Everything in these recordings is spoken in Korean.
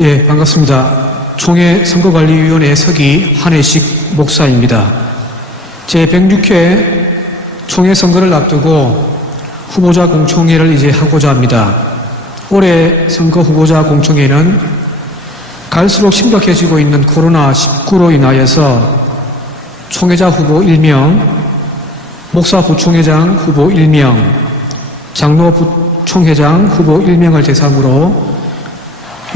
예, 반갑습니다. 총회선거관리위원회 서기 한혜식 목사입니다. 제106회 총회선거를 앞두고 후보자 공청회를 이제 하고자 합니다. 올해 선거 후보자 공청회는 갈수록 심각해지고 있는 코로나19로 인하여서 총회자 후보 1명, 목사 부총회장 후보 1명, 장로 부총회장 후보 1명을 대상으로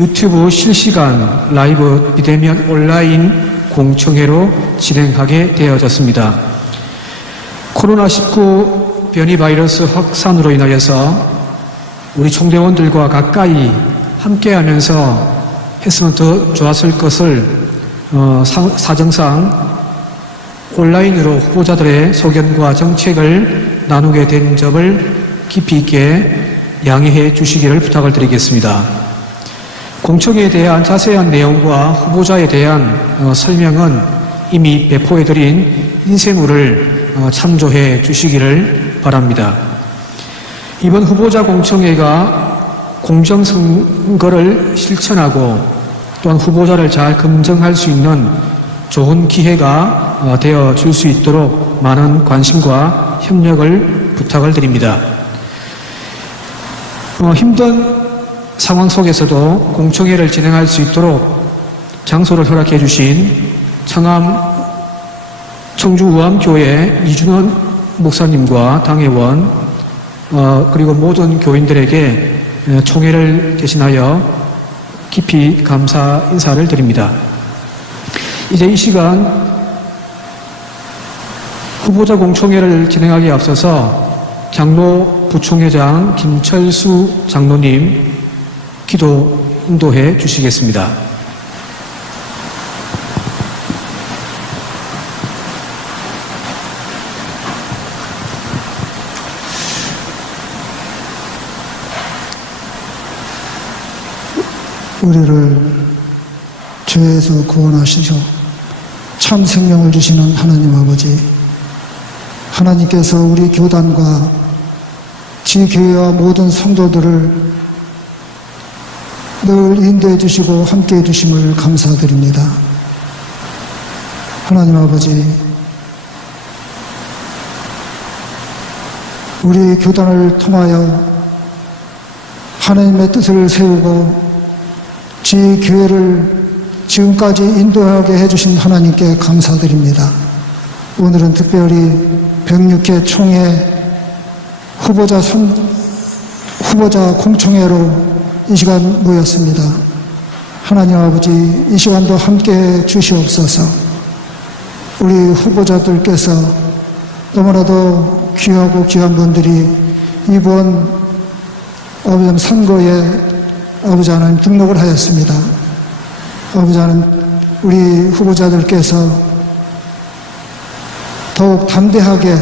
유튜브 실시간 라이브 비대면 온라인 공청회로 진행하게 되어졌습니다. 코로나19 변이 바이러스 확산으로 인하여서 우리 총대원들과 가까이 함께하면서 했으면 더 좋았을 것을 사정상 온라인으로 후보자들의 소견과 정책을 나누게 된 점을 깊이 있게 양해해 주시기를 부탁을 드리겠습니다. 공청회에 대한 자세한 내용과 후보자에 대한 설명은 이미 배포해드린 인쇄물을 참조해 주시기를 바랍니다. 이번 후보자 공청회가 공정선거를 실천하고 또한 후보자를 잘 검증할 수 있는 좋은 기회가 되어 줄 수 있도록 많은 관심과 협력을 부탁을 드립니다. 힘든 상황 속에서도 공청회를 진행할 수 있도록 장소를 허락해 주신 청암 청주우암교회 이준원 목사님과 당회원 그리고 모든 교인들에게 총회를 대신하여 깊이 감사 인사를 드립니다. 이제 이 시간 후보자 공청회를 진행하기에 앞서서 장로 부총회장 김철수 장로님 기도 인도해 주시겠습니다. 우리를 죄에서 구원하시고 참 생명을 주시는 하나님 아버지, 하나님께서 우리 교단과 지교회와 모든 성도들을 늘 인도해 주시고 함께해 주심을 감사드립니다. 하나님 아버지, 우리 교단을 통하여 하나님의 뜻을 세우고 지교회를 지금까지 인도하게 해주신 하나님께 감사드립니다. 오늘은 특별히 106회 총회 후보자 공청회로 이 시간 모였습니다. 하나님 아버지, 이 시간도 함께 주시옵소서. 우리 후보자들께서 너무나도 귀하고 귀한 분들이 이번 아버지 선거에 아버지 하나님 등록을 하였습니다. 아버지 하나님, 우리 후보자들께서 더욱 담대하게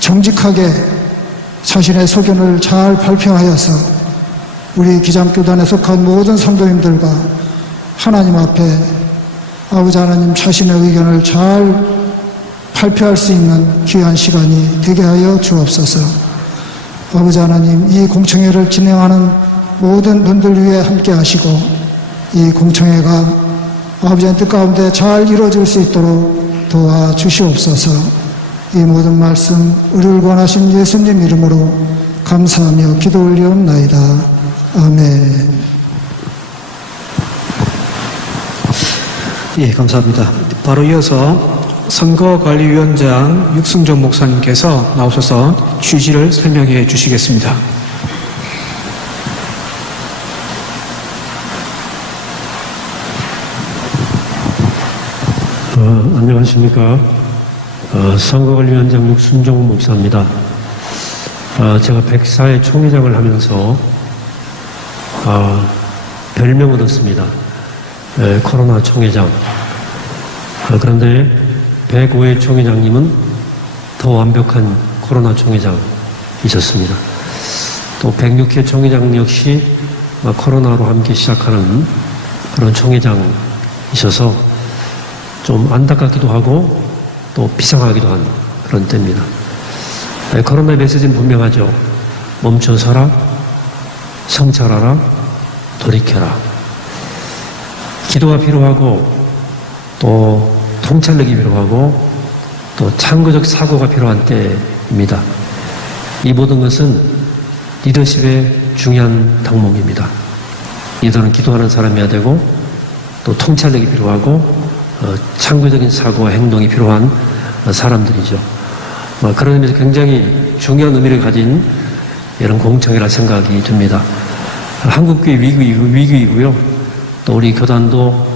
정직하게 자신의 소견을 잘 발표하여서 우리 기장교단에 속한 모든 성도님들과 하나님 앞에 아버지 하나님 자신의 의견을 잘 발표할 수 있는 귀한 시간이 되게 하여 주옵소서. 아버지 하나님, 이 공청회를 진행하는 모든 분들 위해 함께 하시고 이 공청회가 아버지의 뜻 가운데 잘 이루어질 수 있도록 도와주시옵소서. 이 모든 말씀 우리를 구원하신 예수님 이름으로 감사하며 기도 올리옵나이다. 아멘. 예, 감사합니다. 바로 이어서 선거관리위원장 육승종 목사님께서 나오셔서 취지를 설명해 주시겠습니다. 안녕하십니까. 선거관리위원장 육순종 목사입니다. 제가 104회 총회장을 하면서 별명을 얻었습니다. 코로나 총회장. 그런데 105회 총회장님은 더 완벽한 코로나 총회장이셨습니다. 또 106회 총회장 역시 코로나로 함께 시작하는 그런 총회장이셔서 좀 안타깝기도 하고 또 비상하기도 한 그런 때입니다. 코로나 메시지는 분명하죠. 멈춰서라, 성찰하라, 돌이켜라. 기도가 필요하고 또 통찰력이 필요하고 또 창조적 사고가 필요한 때입니다. 이 모든 것은 리더십의 중요한 덕목입니다. 리더는 기도하는 사람이어야 되고 또 통찰력이 필요하고 창조적인 사고와 행동이 필요한 사람들이죠. 그런 의미에서 굉장히 중요한 의미를 가진 이런 공청회라 생각이 듭니다. 한국교회 위기이고요. 또 우리 교단도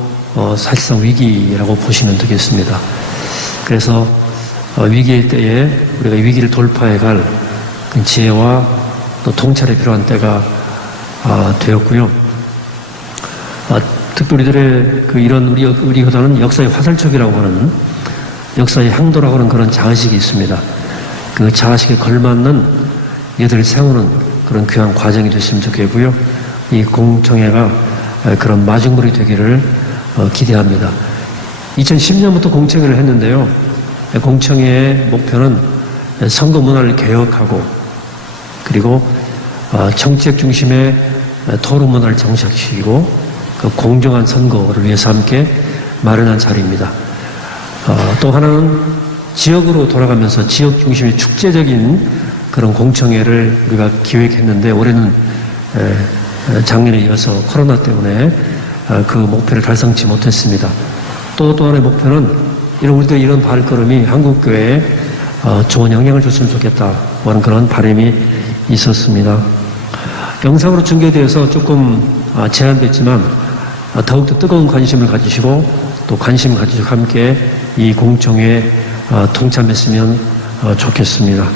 사실상 위기라고 보시면 되겠습니다. 그래서 위기의 때에 우리가 위기를 돌파해갈 지혜와 또 통찰이 필요한 때가 되었고요. 특별히 이런 우리 교단은 역사의 화살촉이라고 하는 역사의 향도라고 하는 그런 자의식이 있습니다. 그 자의식에 걸맞는 얘들을 세우는 그런 귀한 과정이 됐으면 좋겠고요. 이 공청회가 그런 마중물이 되기를 기대합니다. 2010년부터 공청회를 했는데요. 공청회의 목표는 선거 문화를 개혁하고 그리고 정책 중심의 토론 문화를 정착시키고 그 공정한 선거를 위해서 함께 마련한 자리입니다. 또 하나는 지역으로 돌아가면서 지역 중심의 축제적인 그런 공청회를 우리가 기획했는데 올해는 작년에 이어서 코로나 때문에 그 목표를 달성치 못했습니다. 또 하나의 목표는 우리들 이런 발걸음이 한국교회에 좋은 영향을 줬으면 좋겠다 하는 그런 바람이 있었습니다. 영상으로 중계되어서 조금 제한됐지만 더욱더 뜨거운 관심을 가지시고 또 관심 가지시고 함께 이 공청회에 동참했으면 좋겠습니다.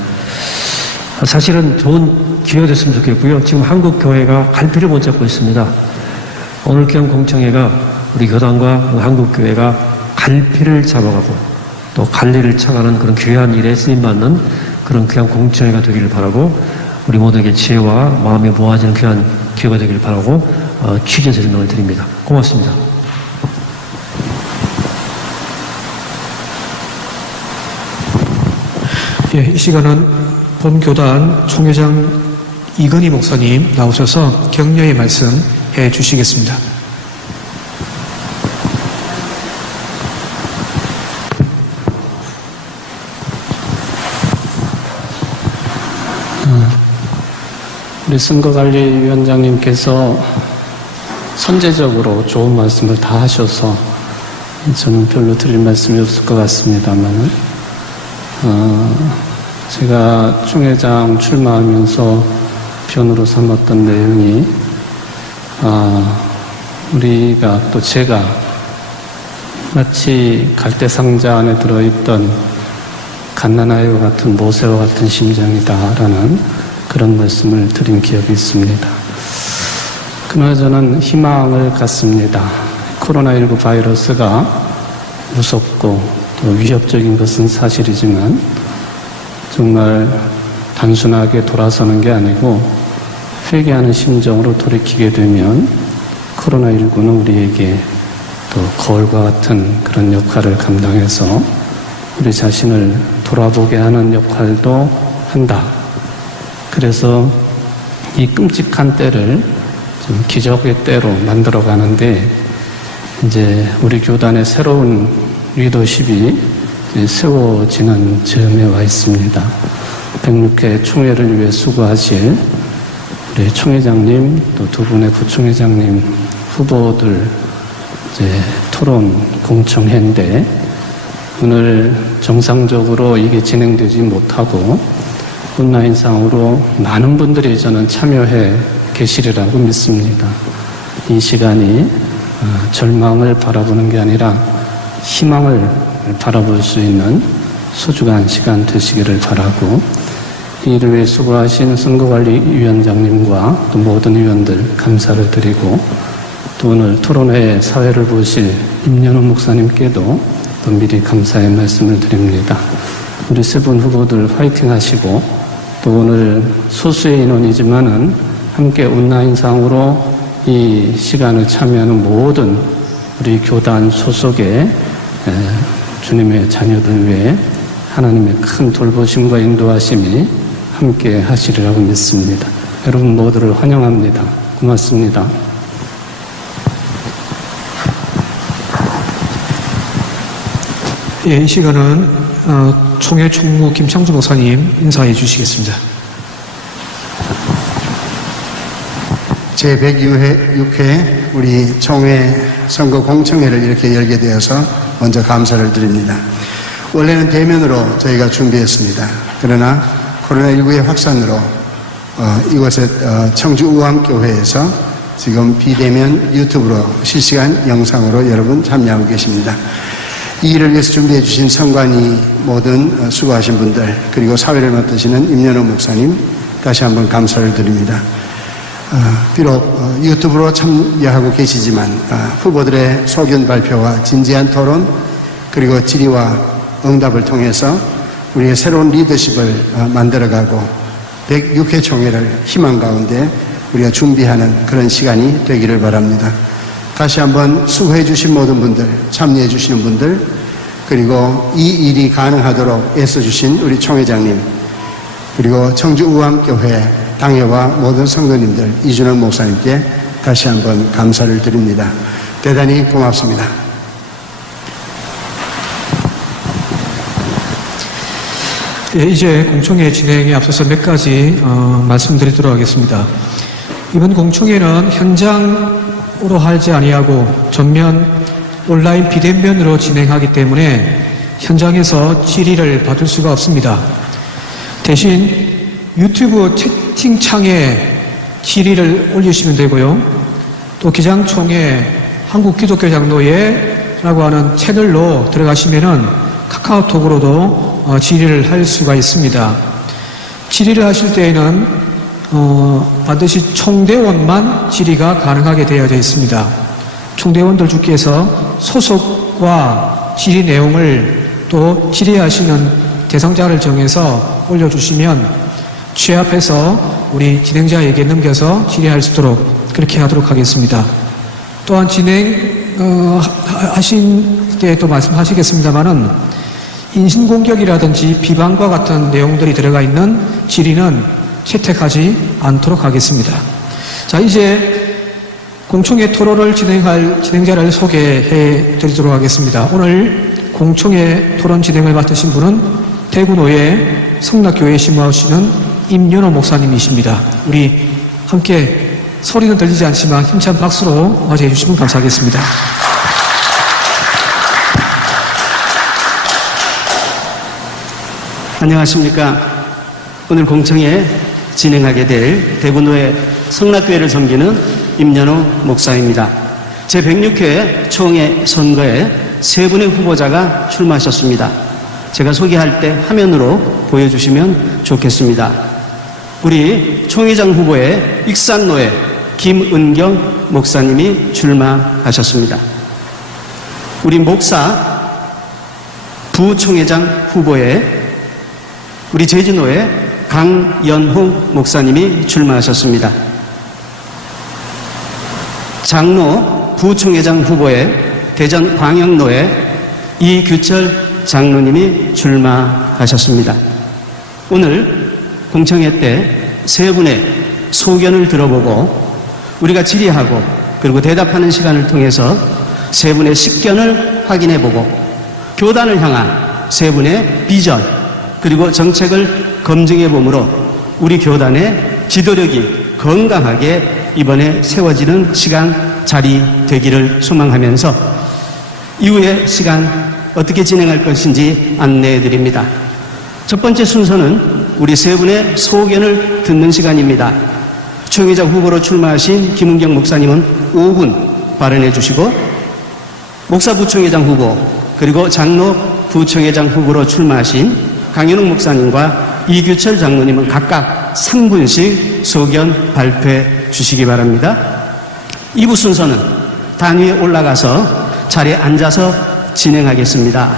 사실은 좋은 기회가 됐으면 좋겠고요. 지금 한국교회가 갈피를 못 잡고 있습니다. 오늘 귀한 공청회가 우리 교단과 한국교회가 갈피를 잡아가고 또 갈래를 쳐가는 그런 귀한 일에 쓰임받는 그런 귀한 공청회가 되기를 바라고 우리 모두에게 지혜와 마음이 모아지는 귀한 기회가 되기를 바라고 취재 설명을 드립니다. 고맙습니다. 예, 이 시간은 본교단 총회장 이건희 목사님 나오셔서 격려의 말씀 해 주시겠습니다. 우리 선거관리위원장님께서 선제적으로 좋은 말씀을 다 하셔서 저는 별로 드릴 말씀이 없을 것 같습니다만 제가 총회장 출마하면서 변으로 삼았던 내용이 우리가 또 제가 마치 갈대상자 안에 들어있던 갓난아이와 같은 모세와 같은 심장이다라는 그런 말씀을 드린 기억이 있습니다. 그러나 저는 희망을 갖습니다. 코로나19 바이러스가 무섭고 또 위협적인 것은 사실이지만 정말 단순하게 돌아서는 게 아니고 회개하는 심정으로 돌이키게 되면 코로나19는 우리에게 또 거울과 같은 그런 역할을 감당해서 우리 자신을 돌아보게 하는 역할도 한다. 그래서 이 끔찍한 때를 좀 기적의 때로 만들어 가는데 이제 우리 교단의 새로운 리더십이 세워지는 즈음에 와 있습니다. 106회 총회를 위해 수고하실 우리 총회장님 또 두 분의 부총회장님 후보들 이제 토론 공청회인데 오늘 정상적으로 이게 진행되지 못하고 온라인상으로 많은 분들이 저는 참여해 계시리라고 믿습니다. 이 시간이 절망을 바라보는 게 아니라 희망을 바라볼 수 있는 소중한 시간 되시기를 바라고 이를 위해 수고하신 선거관리위원장님과 또 모든 위원들 감사를 드리고 또 오늘 토론회에 사회를 보실 임연호 목사님께도 또 미리 감사의 말씀을 드립니다. 우리 세 분 후보들 화이팅 하시고 또 오늘 소수의 인원이지만은 함께 온라인상으로 이 시간을 참여하는 모든 우리 교단 소속의 주님의 자녀들 외에 하나님의 큰 돌보심과 인도하심이 함께 하시리라고 믿습니다. 여러분 모두를 환영합니다. 고맙습니다. 예, 이 시간은 총회 총무 김창주 목사님 인사해 주시겠습니다. 제106회 우리 총회 선거 공청회를 이렇게 열게 되어서 먼저 감사를 드립니다. 원래는 대면으로 저희가 준비했습니다. 그러나 코로나19의 확산으로 이곳에 청주 우암교회에서 지금 비대면 유튜브로 실시간 영상으로 여러분 참여하고 계십니다. 이 일을 위해서 준비해 주신 성관이 모든 수고하신 분들, 그리고 사회를 맡으시는 임연호 목사님 다시 한번 감사를 드립니다. 비록 유튜브로 참여하고 계시지만 후보들의 소견 발표와 진지한 토론, 그리고 질의와 응답을 통해서 우리의 새로운 리더십을 만들어가고 106회 총회를 희망 가운데 우리가 준비하는 그런 시간이 되기를 바랍니다. 다시 한번 수고해 주신 모든 분들, 참여해 주시는 분들, 그리고 이 일이 가능하도록 애써주신 우리 총회장님, 그리고 청주 우암교회 당회와 모든 성도님들, 이준원 목사님께 다시 한번 감사를 드립니다. 대단히 고맙습니다. 예, 이제 공청회 진행에 앞서서 몇 가지 말씀드리도록 하겠습니다. 이번 공청회는 현장으로 하지 아니하고 전면 온라인 비대면으로 진행하기 때문에 현장에서 질의를 받을 수가 없습니다. 대신 유튜브 채팅창에 질의를 올리시면 되고요. 또 기장총회 한국기독교장로회라고 하는 채널로 들어가시면은 카카오톡으로도 질의를 할 수가 있습니다. 질의를 하실 때에는 반드시 총대원만 질의가 가능하게 되어져 있습니다. 총대원들 주께서 소속과 질의 내용을 또 질의하시는 대상자를 정해서 올려주시면 취합해서 우리 진행자에게 넘겨서 질의할 수 있도록 그렇게 하도록 하겠습니다. 또한 진행하신 때 또 말씀하시겠습니다마는 인신공격이라든지 비방과 같은 내용들이 들어가 있는 질의는 채택하지 않도록 하겠습니다. 자, 이제 공청회 토론을 진행할 진행자를 소개해 드리도록 하겠습니다. 오늘 공청회 토론 진행을 맡으신 분은 대구노회 성락교회에 심화하시는 임연호 목사님이십니다. 우리 함께 소리는 들리지 않지만 힘찬 박수로 맞이해 주시면 감사하겠습니다. 안녕하십니까. 오늘 공청회 진행하게 될 대구노회 성락교회를 섬기는 임연호 목사입니다. 제106회 총회 선거에 세 분의 후보자가 출마하셨습니다. 제가 소개할 때 화면으로 보여주시면 좋겠습니다. 우리 총회장 후보의 익산노회 김은경 목사님이 출마하셨습니다. 우리 목사 부총회장 후보의 우리 제주노회 강연홍 목사님이 출마하셨습니다. 장로 부총회장 후보의 대전 광역노회 이규철 장로님이 출마하셨습니다. 오늘 공청회 때 세 분의 소견을 들어보고 우리가 질의하고 그리고 대답하는 시간을 통해서 세 분의 식견을 확인해보고 교단을 향한 세 분의 비전 그리고 정책을 검증해보므로 우리 교단의 지도력이 건강하게 이번에 세워지는 시간, 자리 되기를 소망하면서 이후의 시간 어떻게 진행할 것인지 안내해 드립니다. 첫 번째 순서는 우리 세 분의 소견을 듣는 시간입니다. 총회장 후보로 출마하신 김은경 목사님은 5분 발언해 주시고 목사 부총회장 후보 그리고 장로 부총회장 후보로 출마하신 강연웅 목사님과 이규철 장로님은 각각 3분씩 소견 발표해 주시기 바랍니다. 2부 순서는 단위에 올라가서 자리에 앉아서 진행하겠습니다.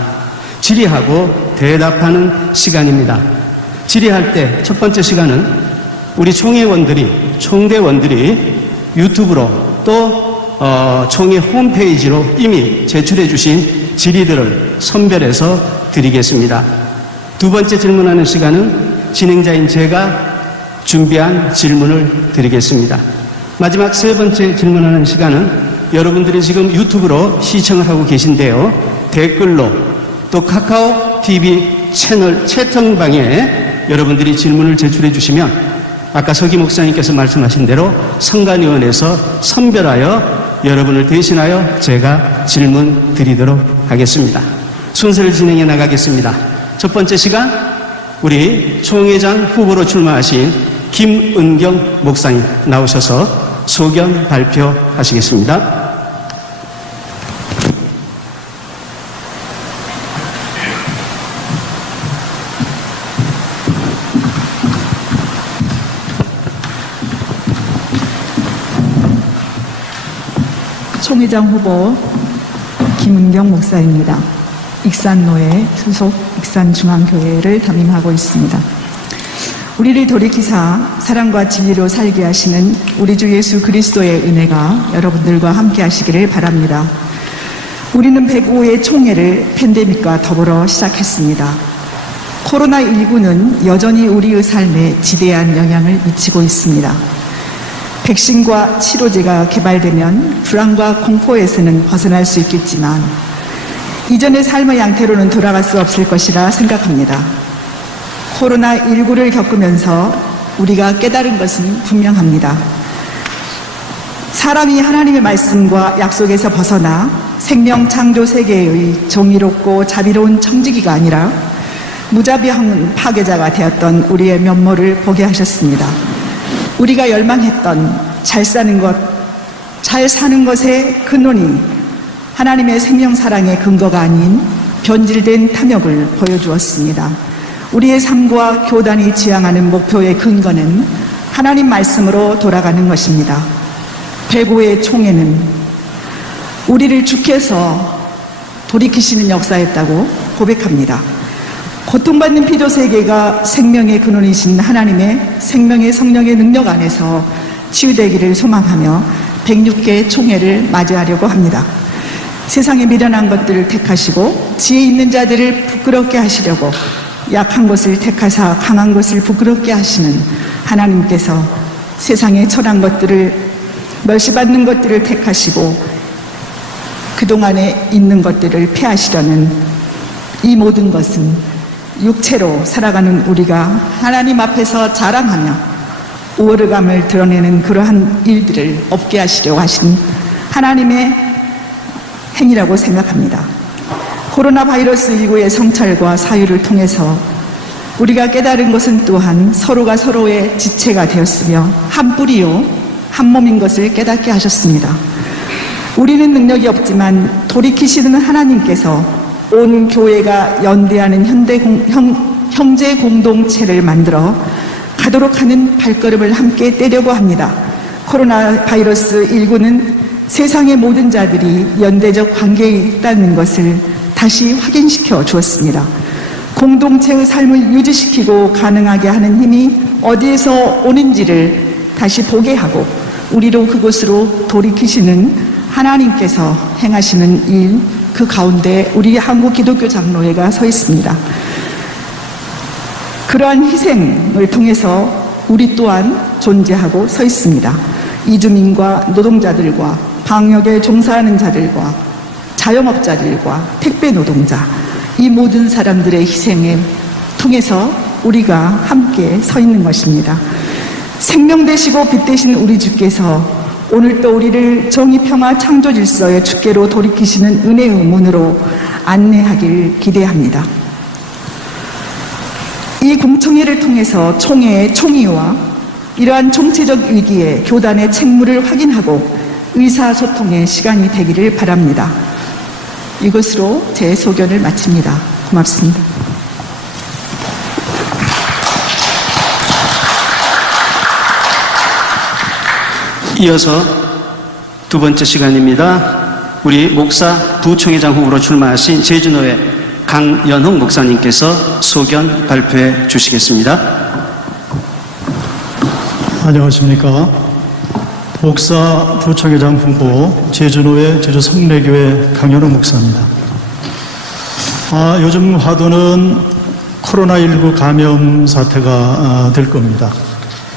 질의하고 대답하는 시간입니다. 질의할 때 첫 번째 시간은 우리 총대원들이 유튜브로 또 총회 홈페이지로 이미 제출해 주신 질의들을 선별해서 드리겠습니다. 두 번째 질문하는 시간은 진행자인 제가 준비한 질문을 드리겠습니다. 마지막 세 번째 질문하는 시간은 여러분들이 지금 유튜브로 시청을 하고 계신데요. 댓글로 또 카카오 TV 채널 채팅방에 여러분들이 질문을 제출해 주시면 아까 서기 목사님께서 말씀하신 대로 선관위원회에서 선별하여 여러분을 대신하여 제가 질문 드리도록 하겠습니다. 순서를 진행해 나가겠습니다. 첫 번째 시간 우리 총회장 후보로 출마하신 김은경 목사님 나오셔서 소견 발표하시겠습니다. 총회장 후보 김은경 목사입니다. 익산노회 소속 익산중앙교회를 담임하고 있습니다. 우리를 돌이키사 사랑과 진리로 살게 하시는 우리 주 예수 그리스도의 은혜가 여러분들과 함께 하시기를 바랍니다. 우리는 105회 총회를 팬데믹과 더불어 시작했습니다. 코로나19는 여전히 우리의 삶에 지대한 영향을 미치고 있습니다. 백신과 치료제가 개발되면 불안과 공포에서는 벗어날 수 있겠지만 이전의 삶의 양태로는 돌아갈 수 없을 것이라 생각합니다. 코로나19를 겪으면서 우리가 깨달은 것은 분명합니다. 사람이 하나님의 말씀과 약속에서 벗어나 생명 창조 세계의 정의롭고 자비로운 청지기가 아니라 무자비한 파괴자가 되었던 우리의 면모를 보게 하셨습니다. 우리가 열망했던 잘 사는 것, 잘 사는 것의 근원이 하나님의 생명 사랑의 근거가 아닌 변질된 탐욕을 보여주었습니다. 우리의 삶과 교단이 지향하는 목표의 근거는 하나님 말씀으로 돌아가는 것입니다. 105의 총회는 우리를 주께서 돌이키시는 역사였다고 고백합니다. 고통받는 피조 세계가 생명의 근원이신 하나님의 생명의 성령의 능력 안에서 치유되기를 소망하며 106개 총회를 맞이하려고 합니다. 세상에 미련한 것들을 택하시고 지혜 있는 자들을 부끄럽게 하시려고 약한 것을 택하사 강한 것을 부끄럽게 하시는 하나님께서 세상에 철한 것들을 멸시받는 것들을 택하시고 그동안에 있는 것들을 폐하시려는 이 모든 것은 육체로 살아가는 우리가 하나님 앞에서 자랑하며 우월감을 드러내는 그러한 일들을 없게 하시려고 하신 하나님의 행위라고 생각합니다. 코로나 바이러스 19의 성찰과 사유를 통해서 우리가 깨달은 것은 또한 서로가 서로의 지체가 되었으며 한 뿌리요 한 몸인 것을 깨닫게 하셨습니다. 우리는 능력이 없지만 돌이키시는 하나님께서 온 교회가 연대하는 형제 공동체를 만들어 가도록 하는 발걸음을 함께 떼려고 합니다. 코로나 바이러스 19는 세상의 모든 자들이 연대적 관계에 있다는 것을 다시 확인시켜 주었습니다. 공동체의 삶을 유지시키고 가능하게 하는 힘이 어디에서 오는지를 다시 보게 하고 우리로 그곳으로 돌이키시는 하나님께서 행하시는 일, 그 가운데 우리 한국기독교 장로회가 서 있습니다. 그러한 희생을 통해서 우리 또한 존재하고 서 있습니다. 이주민과 노동자들과 방역에 종사하는 자들과 자영업자들과 택배 노동자, 이 모든 사람들의 희생에 통해서 우리가 함께 서 있는 것입니다. 생명 되시고 빛 되신 우리 주께서 오늘 또 우리를 정의, 평화, 창조 질서의 주께로 돌이키시는 은혜의 문으로 안내하길 기대합니다. 이 공청회를 통해서 총회의 총의와 이러한 정체적 위기에 교단의 책무를 확인하고 의사소통의 시간이 되기를 바랍니다. 이것으로 제 소견을 마칩니다. 고맙습니다. 이어서 두 번째 시간입니다. 우리 목사 부총회장 후보로 출마하신 제주노회 강연홍 목사님께서 소견 발표해 주시겠습니다. 안녕하십니까. 목사 부총회장 후보 제주노회 제주성례교회 강연홍 목사입니다. 요즘 화두는 코로나19 감염 사태가 될 겁니다.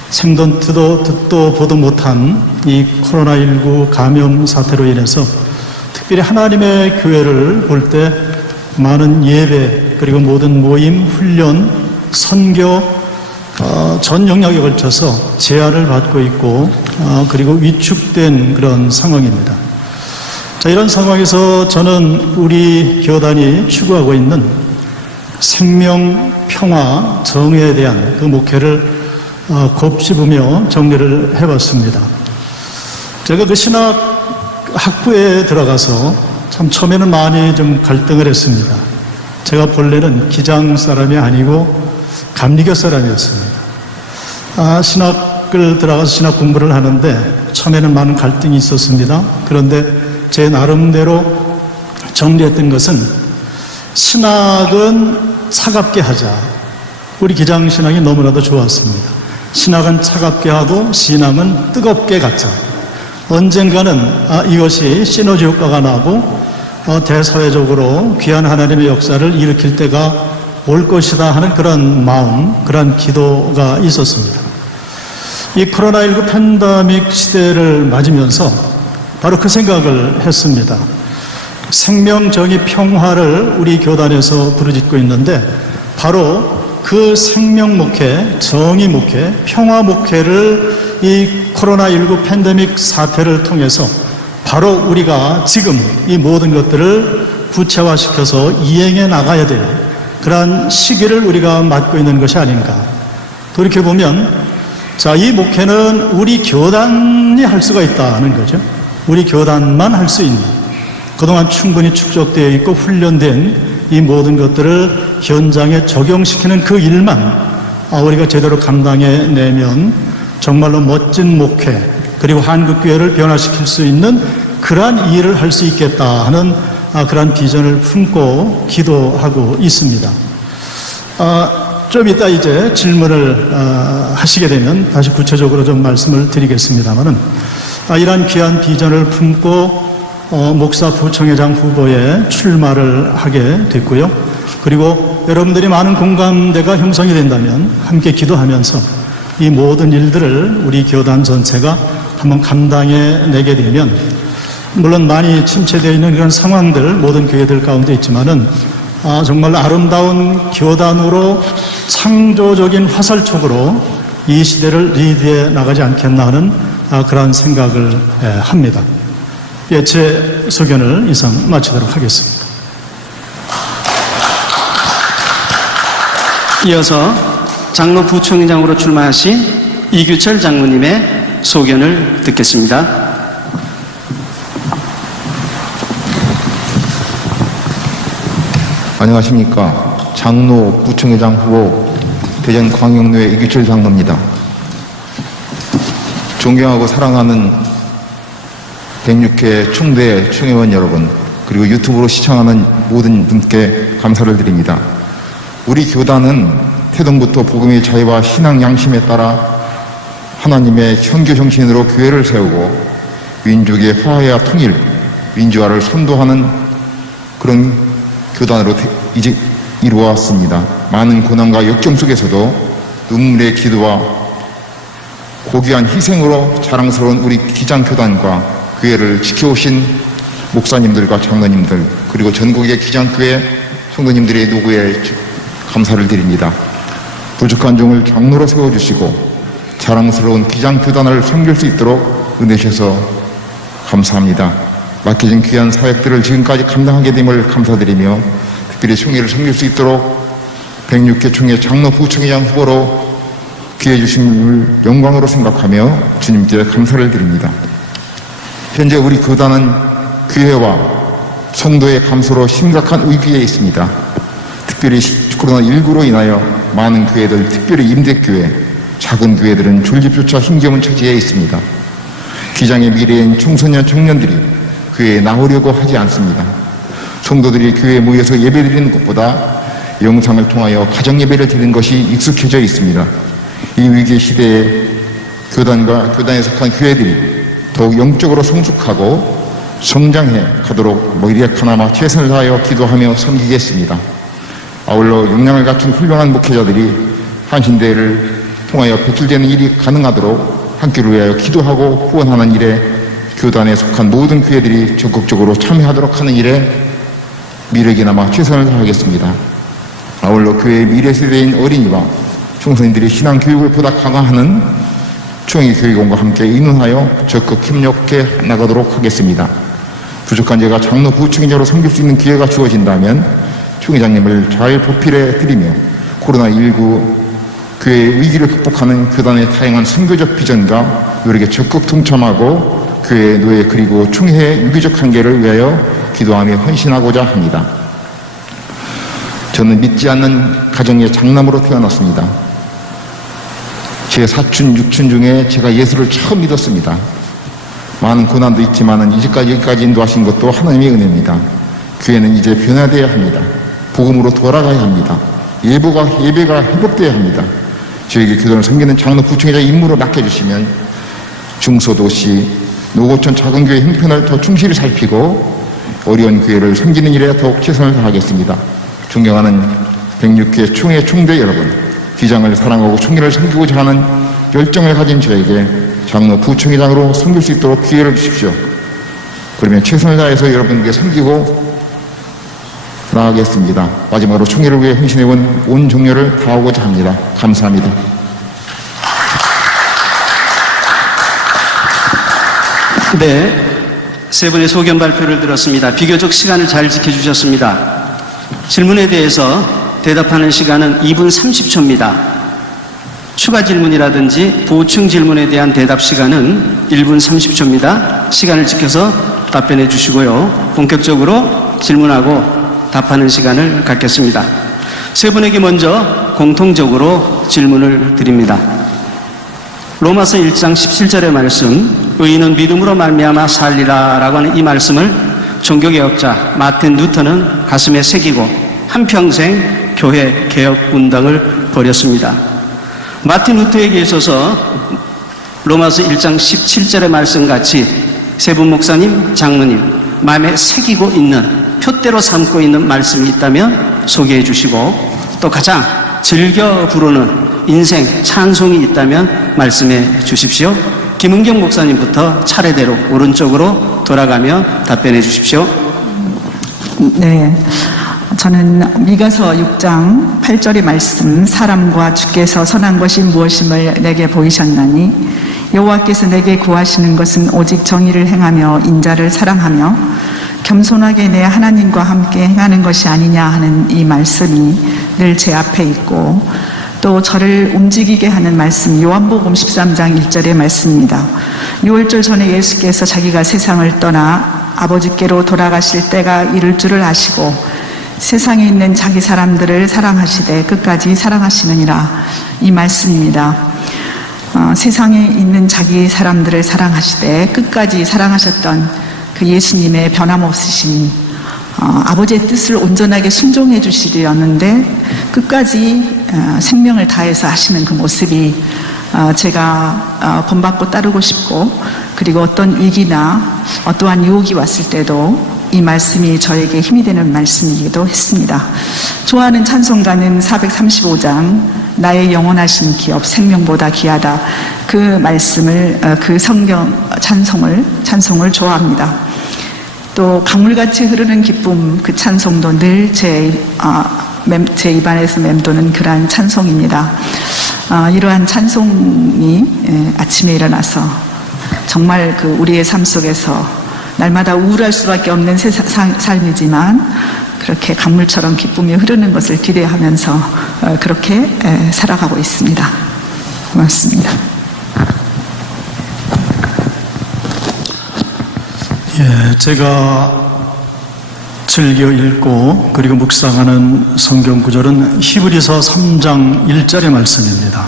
생전 듣도 보도 못한 이 코로나19 감염 사태로 인해서 특별히 하나님의 교회를 볼 때 많은 예배 그리고 모든 모임, 훈련, 선교 전 영역에 걸쳐서 제한을 받고 있고 그리고 위축된 그런 상황입니다. 자, 이런 상황에서 저는 우리 교단이 추구하고 있는 생명, 평화, 정의에 대한 그 목회를 곱씹으며 정리를 해봤습니다. 제가 그 신학 학부에 들어가서 참 처음에는 많이 좀 갈등을 했습니다. 제가 본래는 기장 사람이 아니고 감리교 사람이었습니다. 신학을 들어가서 신학 공부를 하는데 처음에는 많은 갈등이 있었습니다. 그런데 제 나름대로 정리했던 것은 신학은 차갑게 하자. 우리 기장 신학이 너무나도 좋았습니다. 신학은 차갑게 하고 신앙은 뜨겁게 갖자. 언젠가는 이것이 시너지 효과가 나고 대사회적으로 귀한 하나님의 역사를 일으킬 때가 올 것이다 하는 그런 마음, 그런 기도가 있었습니다. 이 코로나19 팬데믹 시대를 맞으면서 바로 그 생각을 했습니다. 생명, 정의, 평화를 우리 교단에서 부르짖고 있는데 바로 그 생명 목회, 정의 목회, 평화 목회를 이 코로나19 팬데믹 사태를 통해서 바로 우리가 지금 이 모든 것들을 구체화시켜서 이행해 나가야 될 그러한 시기를 우리가 맞고 있는 것이 아닌가. 돌이켜보면 자, 이 목회는 우리 교단이 할 수가 있다는 거죠. 우리 교단만 할 수 있는, 그동안 충분히 축적되어 있고 훈련된 이 모든 것들을 현장에 적용시키는 그 일만 우리가 제대로 감당해내면 정말로 멋진 목회 그리고 한국교회를 변화시킬 수 있는 그러한 일을 할 수 있겠다 하는 그러한 비전을 품고 기도하고 있습니다. 좀 이따 이제 질문을 하시게 되면 다시 구체적으로 좀 말씀을 드리겠습니다만은 이러한 귀한 비전을 품고 목사 부총회장 후보에 출마를 하게 됐고요. 그리고 여러분들이 많은 공감대가 형성이 된다면 함께 기도하면서 이 모든 일들을 우리 교단 전체가 한번 감당해내게 되면 물론 많이 침체되어 있는 그런 상황들 모든 교회들 가운데 있지만은 정말 아름다운 교단으로 창조적인 화살촉으로 이 시대를 리드해 나가지 않겠나 하는 그런 생각을 합니다. 예, 제 소견을 이상 마치도록 하겠습니다. 이어서 장로 부총회장으로 출마하신 이규철 장로님의 소견을 듣겠습니다. 안녕하십니까. 장로 부총회장 후보 대전 광역교회 이규철 장로입니다. 존경하고 사랑하는 106회 총대 총회원 여러분, 그리고 유튜브로 시청하는 모든 분께 감사를 드립니다. 우리 교단은 태동부터 복음의 자유와 신앙 양심에 따라 하나님의 현교 정신으로 교회를 세우고 민족의 화해와 통일, 민주화를 선도하는 그런 교단으로 이제 이루어왔습니다. 많은 고난과 역경 속에서도 눈물의 기도와 고귀한 희생으로 자랑스러운 우리 기장교단과 교회를 지켜오신 목사님들과 장로님들, 그리고 전국의 기장교회 성도님들의 노고에 감사를 드립니다. 부족한 종을 장로로 세워주시고 자랑스러운 기장교단을 섬길 수 있도록 은혜 주셔서 감사합니다. 맡겨진 귀한 사역들을 지금까지 감당하게 됨을 감사드리며 특별히 총회를 섬길 수 있도록 106회 총회 장로 부총회장 후보로 기회 주심을 영광으로 생각하며 주님께 감사를 드립니다. 현재 우리 교단은 교회와 성도의 감소로 심각한 위기에 있습니다. 특별히 코로나19로 인하여 많은 교회들, 특별히 임대교회, 작은 교회들은 존립조차 힘겨운 처지에 있습니다. 기장의 미래인 청소년, 청년들이 교회에 나오려고 하지 않습니다. 성도들이 교회에 모여서 예배드리는 것보다 영상을 통하여 가정예배를 드리는 것이 익숙해져 있습니다. 이 위기 시대에 교단과 교단에 속한 교회들이 더욱 영적으로 성숙하고 성장해 가도록 이력하나마 최선을 다하여 기도하며 섬기겠습니다. 아울러 역량을 갖춘 훌륭한 목회자들이 한신대회를 통하여 배출되는 일이 가능하도록 함께를 위하여 기도하고 후원하는 일에 교단에 속한 모든 교회들이 적극적으로 참여하도록 하는 일에 미래에나마 최선을 다하겠습니다. 아울러 교회의 미래 세대인 어린이와 청소년들의 신앙 교육을 보다 강화하는 총회 교육원과 함께 의논하여 적극 협력해 나가도록 하겠습니다. 부족한 제가 장로 부총회장으로 섬길 수 있는 기회가 주어진다면 총회장님을 잘 보필해 드리며 코로나19 교회의 위기를 극복하는 교단의 다양한 선교적 비전과 노력에 적극 동참하고 교회, 노예 그리고 총회의 유기적 관계를 위하여 기도하며 헌신하고자 합니다. 저는 믿지 않는 가정의 장남으로 태어났습니다. 제 사촌, 육촌 중에 제가 예수를 처음 믿었습니다. 많은 고난도 있지만 여기까지 인도하신 것도 하나님의 은혜입니다. 교회는 이제 변화되어야 합니다. 복음으로 돌아가야 합니다. 예배가 회복되어야 합니다. 저에게 교단을 섬기는 장로 부총회장 임무를 맡겨주시면 중소도시, 노고촌 작은 교회 형편을 더 충실히 살피고 어려운 교회를 섬기는 일에 더욱 최선을 다하겠습니다. 존경하는 106회 총회 총대 여러분, 기장을 사랑하고 총회를 섬기고자 하는 열정을 가진 저에게 장로 부총회장으로 섬길 수 있도록 기회를 주십시오. 그러면 최선을 다해서 여러분께 섬기고 나아가겠습니다. 마지막으로 총회를 위해 헌신해온 온 종료를 다하고자 합니다. 감사합니다. 네, 세 분의 소견 발표를 들었습니다. 비교적 시간을 잘 지켜주셨습니다. 질문에 대해서 대답하는 시간은 2분 30초입니다. 추가 질문이라든지 보충 질문에 대한 대답 시간은 1분 30초입니다. 시간을 지켜서 답변해 주시고요. 본격적으로 질문하고 답하는 시간을 갖겠습니다. 세 분에게 먼저 공통적으로 질문을 드립니다. 로마서 1장 17절의 말씀, 의인은 믿음으로 말미암아 살리라 라고 하는 이 말씀을 종교개혁자 마틴 루터는 가슴에 새기고 한평생 교회 개혁 운동을 벌였습니다. 마틴 루터에게 있어서 로마서 1장 17절의 말씀같이 세 분 목사님, 장로님 마음에 새기고 있는, 표대로 삼고 있는 말씀이 있다면 소개해 주시고, 또 가장 즐겨 부르는 인생 찬송이 있다면 말씀해 주십시오. 김은경 목사님부터 차례대로 오른쪽으로 돌아가며 답변해 주십시오. 네, 저는 미가서 6장 8절의 말씀, 사람과 주께서 선한 것이 무엇임을 내게 보이셨나니 여호와께서 내게 구하시는 것은 오직 정의를 행하며 인자를 사랑하며 겸손하게 내 하나님과 함께 행하는 것이 아니냐 하는 이 말씀이 늘 제 앞에 있고, 또 저를 움직이게 하는 말씀, 요한복음 13장 1절의 말씀입니다. 6월절 전에 예수께서 자기가 세상을 떠나 아버지께로 돌아가실 때가 이를 줄을 아시고 세상에 있는 자기 사람들을 사랑하시되 끝까지 사랑하시느니라, 이 말씀입니다. 세상에 있는 자기 사람들을 사랑하시되 끝까지 사랑하셨던 그 예수님의 변함없으신 아버지의 뜻을 온전하게 순종해 주시려는데 끝까지 생명을 다해서 하시는 그 모습이 제가 본받고 따르고 싶고, 그리고 어떤 위기나 어떠한 유혹이 왔을 때도 이 말씀이 저에게 힘이 되는 말씀이기도 했습니다. 좋아하는 찬송가는 435장 나의 영원하신 기업 생명보다 귀하다, 그 말씀을, 그 성경 찬송을 좋아합니다. 또 강물같이 흐르는 기쁨, 그 찬송도 늘 제 입안에서 맴도는 그러한 찬송입니다. 이러한 찬송이 아침에 일어나서 정말 그 우리의 삶 속에서 날마다 우울할 수밖에 없는 삶이지만 그렇게 강물처럼 기쁨이 흐르는 것을 기대하면서 그렇게 살아가고 있습니다. 고맙습니다. 제가 즐겨 읽고 그리고 묵상하는 성경 구절은 히브리서 3장 1절의 말씀입니다.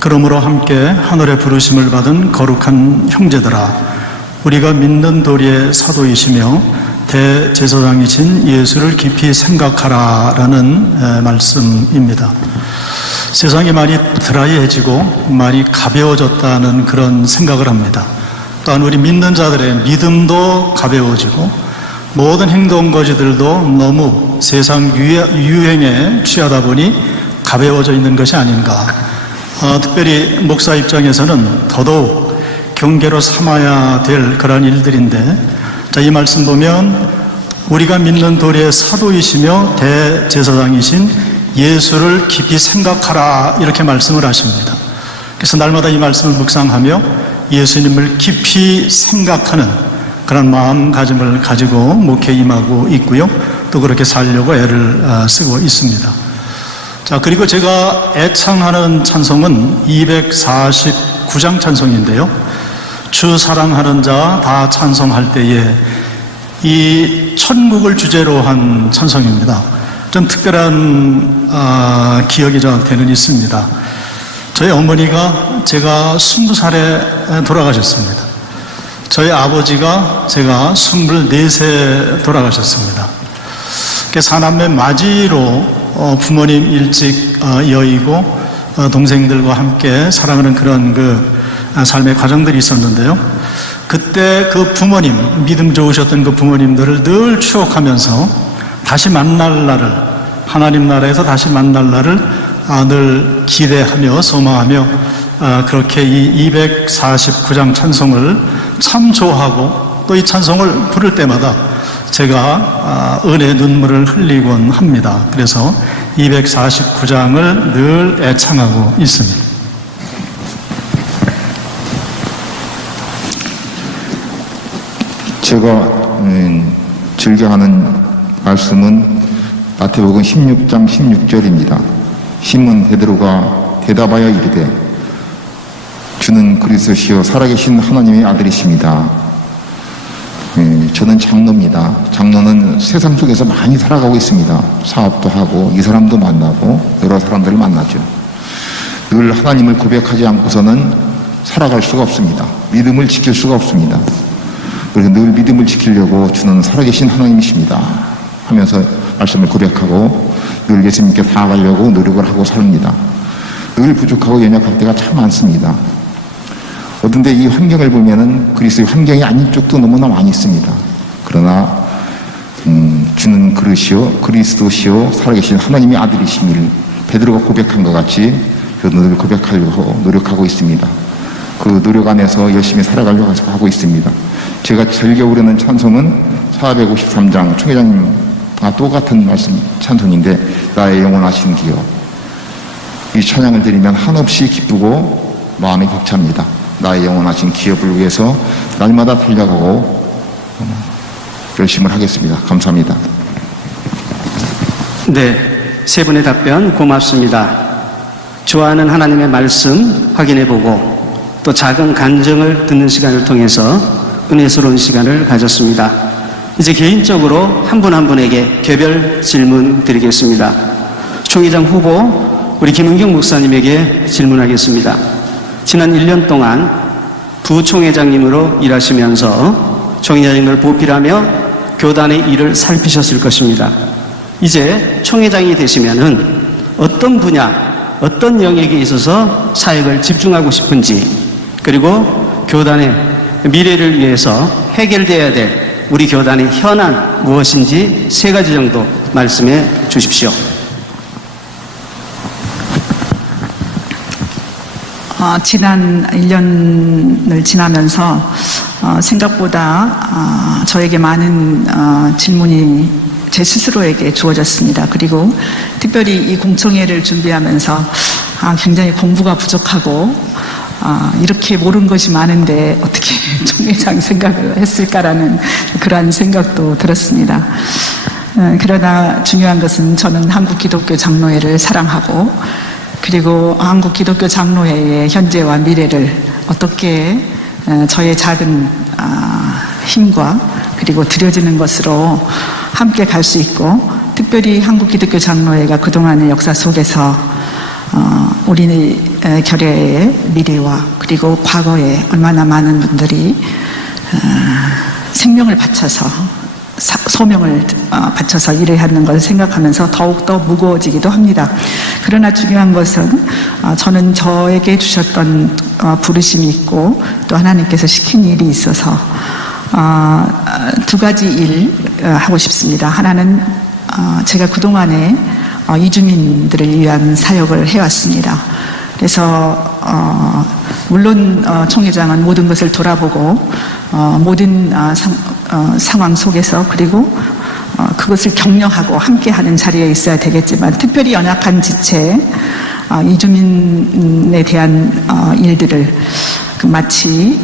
그러므로 함께 하늘의 부르심을 받은 거룩한 형제들아, 우리가 믿는 도리의 사도이시며 대제사장이신 예수를 깊이 생각하라라는 말씀입니다. 세상이 많이 드라이해지고 많이 가벼워졌다는 그런 생각을 합니다. 또한 우리 믿는 자들의 믿음도 가벼워지고 모든 행동거지들도 너무 세상 유행에 취하다 보니 가벼워져 있는 것이 아닌가. 특별히 목사 입장에서는 더더욱 경계로 삼아야 될 그런 일들인데, 자, 이 말씀 보면 우리가 믿는 도리의 사도이시며 대제사장이신 예수를 깊이 생각하라 이렇게 말씀을 하십니다. 그래서 날마다 이 말씀을 묵상하며 예수님을 깊이 생각하는 그런 마음가짐을 가지고 목회에 임하고 있고요. 또 그렇게 살려고 애를 쓰고 있습니다. 자, 그리고 제가 애창하는 찬송은 249장 찬송인데요. 주 사랑하는 자 다 찬송할 때에 이 천국을 주제로 한 찬송입니다. 좀 특별한 기억이 저한테는 있습니다. 저희 어머니가 제가 20살에 돌아가셨습니다. 저희 아버지가 제가 24세 돌아가셨습니다. 사남매 맞이로 부모님 일찍 여의고 동생들과 함께 살아가는 그런 그 삶의 과정들이 있었는데요. 그때 그 부모님, 믿음 좋으셨던 그 부모님들을 늘 추억하면서 다시 만날 날을, 하나님 나라에서 다시 만날 날을 늘 기대하며 소망하며 그렇게 이 249장 찬송을 참 좋아하고 또 이 찬송을 부를 때마다 제가 은혜의 눈물을 흘리곤 합니다. 그래서 249장을 늘 애창하고 있습니다. 제가 즐겨하는 말씀은 마태복음 16장 16절입니다. 시몬 베드로가 대답하여 이르되 주는 그리스도시요 살아계신 하나님의 아들이십니다. 저는 장로입니다. 장로는 세상 속에서 많이 살아가고 있습니다. 사업도 하고 이 사람도 만나고 여러 사람들을 만나죠. 늘 하나님을 고백하지 않고서는 살아갈 수가 없습니다. 믿음을 지킬 수가 없습니다. 그래서 늘 믿음을 지키려고 주는 살아계신 하나님이십니다 하면서 말씀을 고백하고 늘 예수님께 나아가려고 노력을 하고 삽니다. 늘 부족하고 연약할 때가 참 많습니다. 어떤데 이 환경을 보면은 그리스도의 환경이 아닌 쪽도 너무나 많이 있습니다. 그러나 주는 그리스도시요 살아계신 하나님의 아들이심을 베드로가 고백한 것 같이 저도 늘 고백하려고 노력하고 있습니다. 그 노력 안에서 열심히 살아가려고 하고 있습니다. 제가 즐겨 부르는 찬송은 453장 총회장님과 똑같은 말씀 찬송인데 나의 영원하신 기여. 이 찬양을 드리면 한없이 기쁘고 마음이 벅찹니다. 나의 영원하신 기업을 위해서 날마다 달려가고 열심을 하겠습니다. 감사합니다. 네, 세 분의 답변 고맙습니다. 좋아하는 하나님의 말씀 확인해보고 또 작은 간증을 듣는 시간을 통해서 은혜스러운 시간을 가졌습니다. 이제 개인적으로 한 분 한 분에게 개별 질문 드리겠습니다. 총회장 후보 우리 김은경 목사님에게 질문하겠습니다. 지난 1년 동안 부총회장님으로 일하시면서 총회장님을 보필하며 교단의 일을 살피셨을 것입니다. 이제 총회장이 되시면은 어떤 분야, 어떤 영역에 있어서 사역을 집중하고 싶은지, 그리고 교단의 미래를 위해서 해결돼야 될 우리 교단의 현안 무엇인지 3가지 정도 말씀해 주십시오. 지난 1년을 지나면서 생각보다 저에게 많은 질문이 제 스스로에게 주어졌습니다. 그리고 특별히 이 공청회를 준비하면서 굉장히 공부가 부족하고 이렇게 모르는 것이 많은데 어떻게 총회장 생각을 했을까라는 그러한 생각도 들었습니다. 그러나 중요한 것은 저는 한국기독교장로회를 사랑하고 그리고 한국기독교장로회의 현재와 미래를 어떻게 저의 작은 힘과 그리고 드려지는 것으로 함께 갈 수 있고, 특별히 한국기독교장로회가 그동안의 역사 속에서 우리 결례의 미래와 그리고 과거에 얼마나 많은 분들이 생명을 바쳐서 소명을 바쳐서 일을 하는 것을 생각하면서 더욱더 무거워지기도 합니다. 그러나 중요한 것은 저는 저에게 주셨던 부르심이 있고 또 하나님께서 시킨 일이 있어서 2가지 일 하고 싶습니다. 하나는 제가 그동안에 이주민들을 위한 사역을 해왔습니다. 그래서 물론 총회장은 모든 것을 돌아보고 모든 상황 속에서 그리고 그것을 격려하고 함께하는 자리에 있어야 되겠지만 특별히 연약한 지체 이주민에 대한 일들을 마치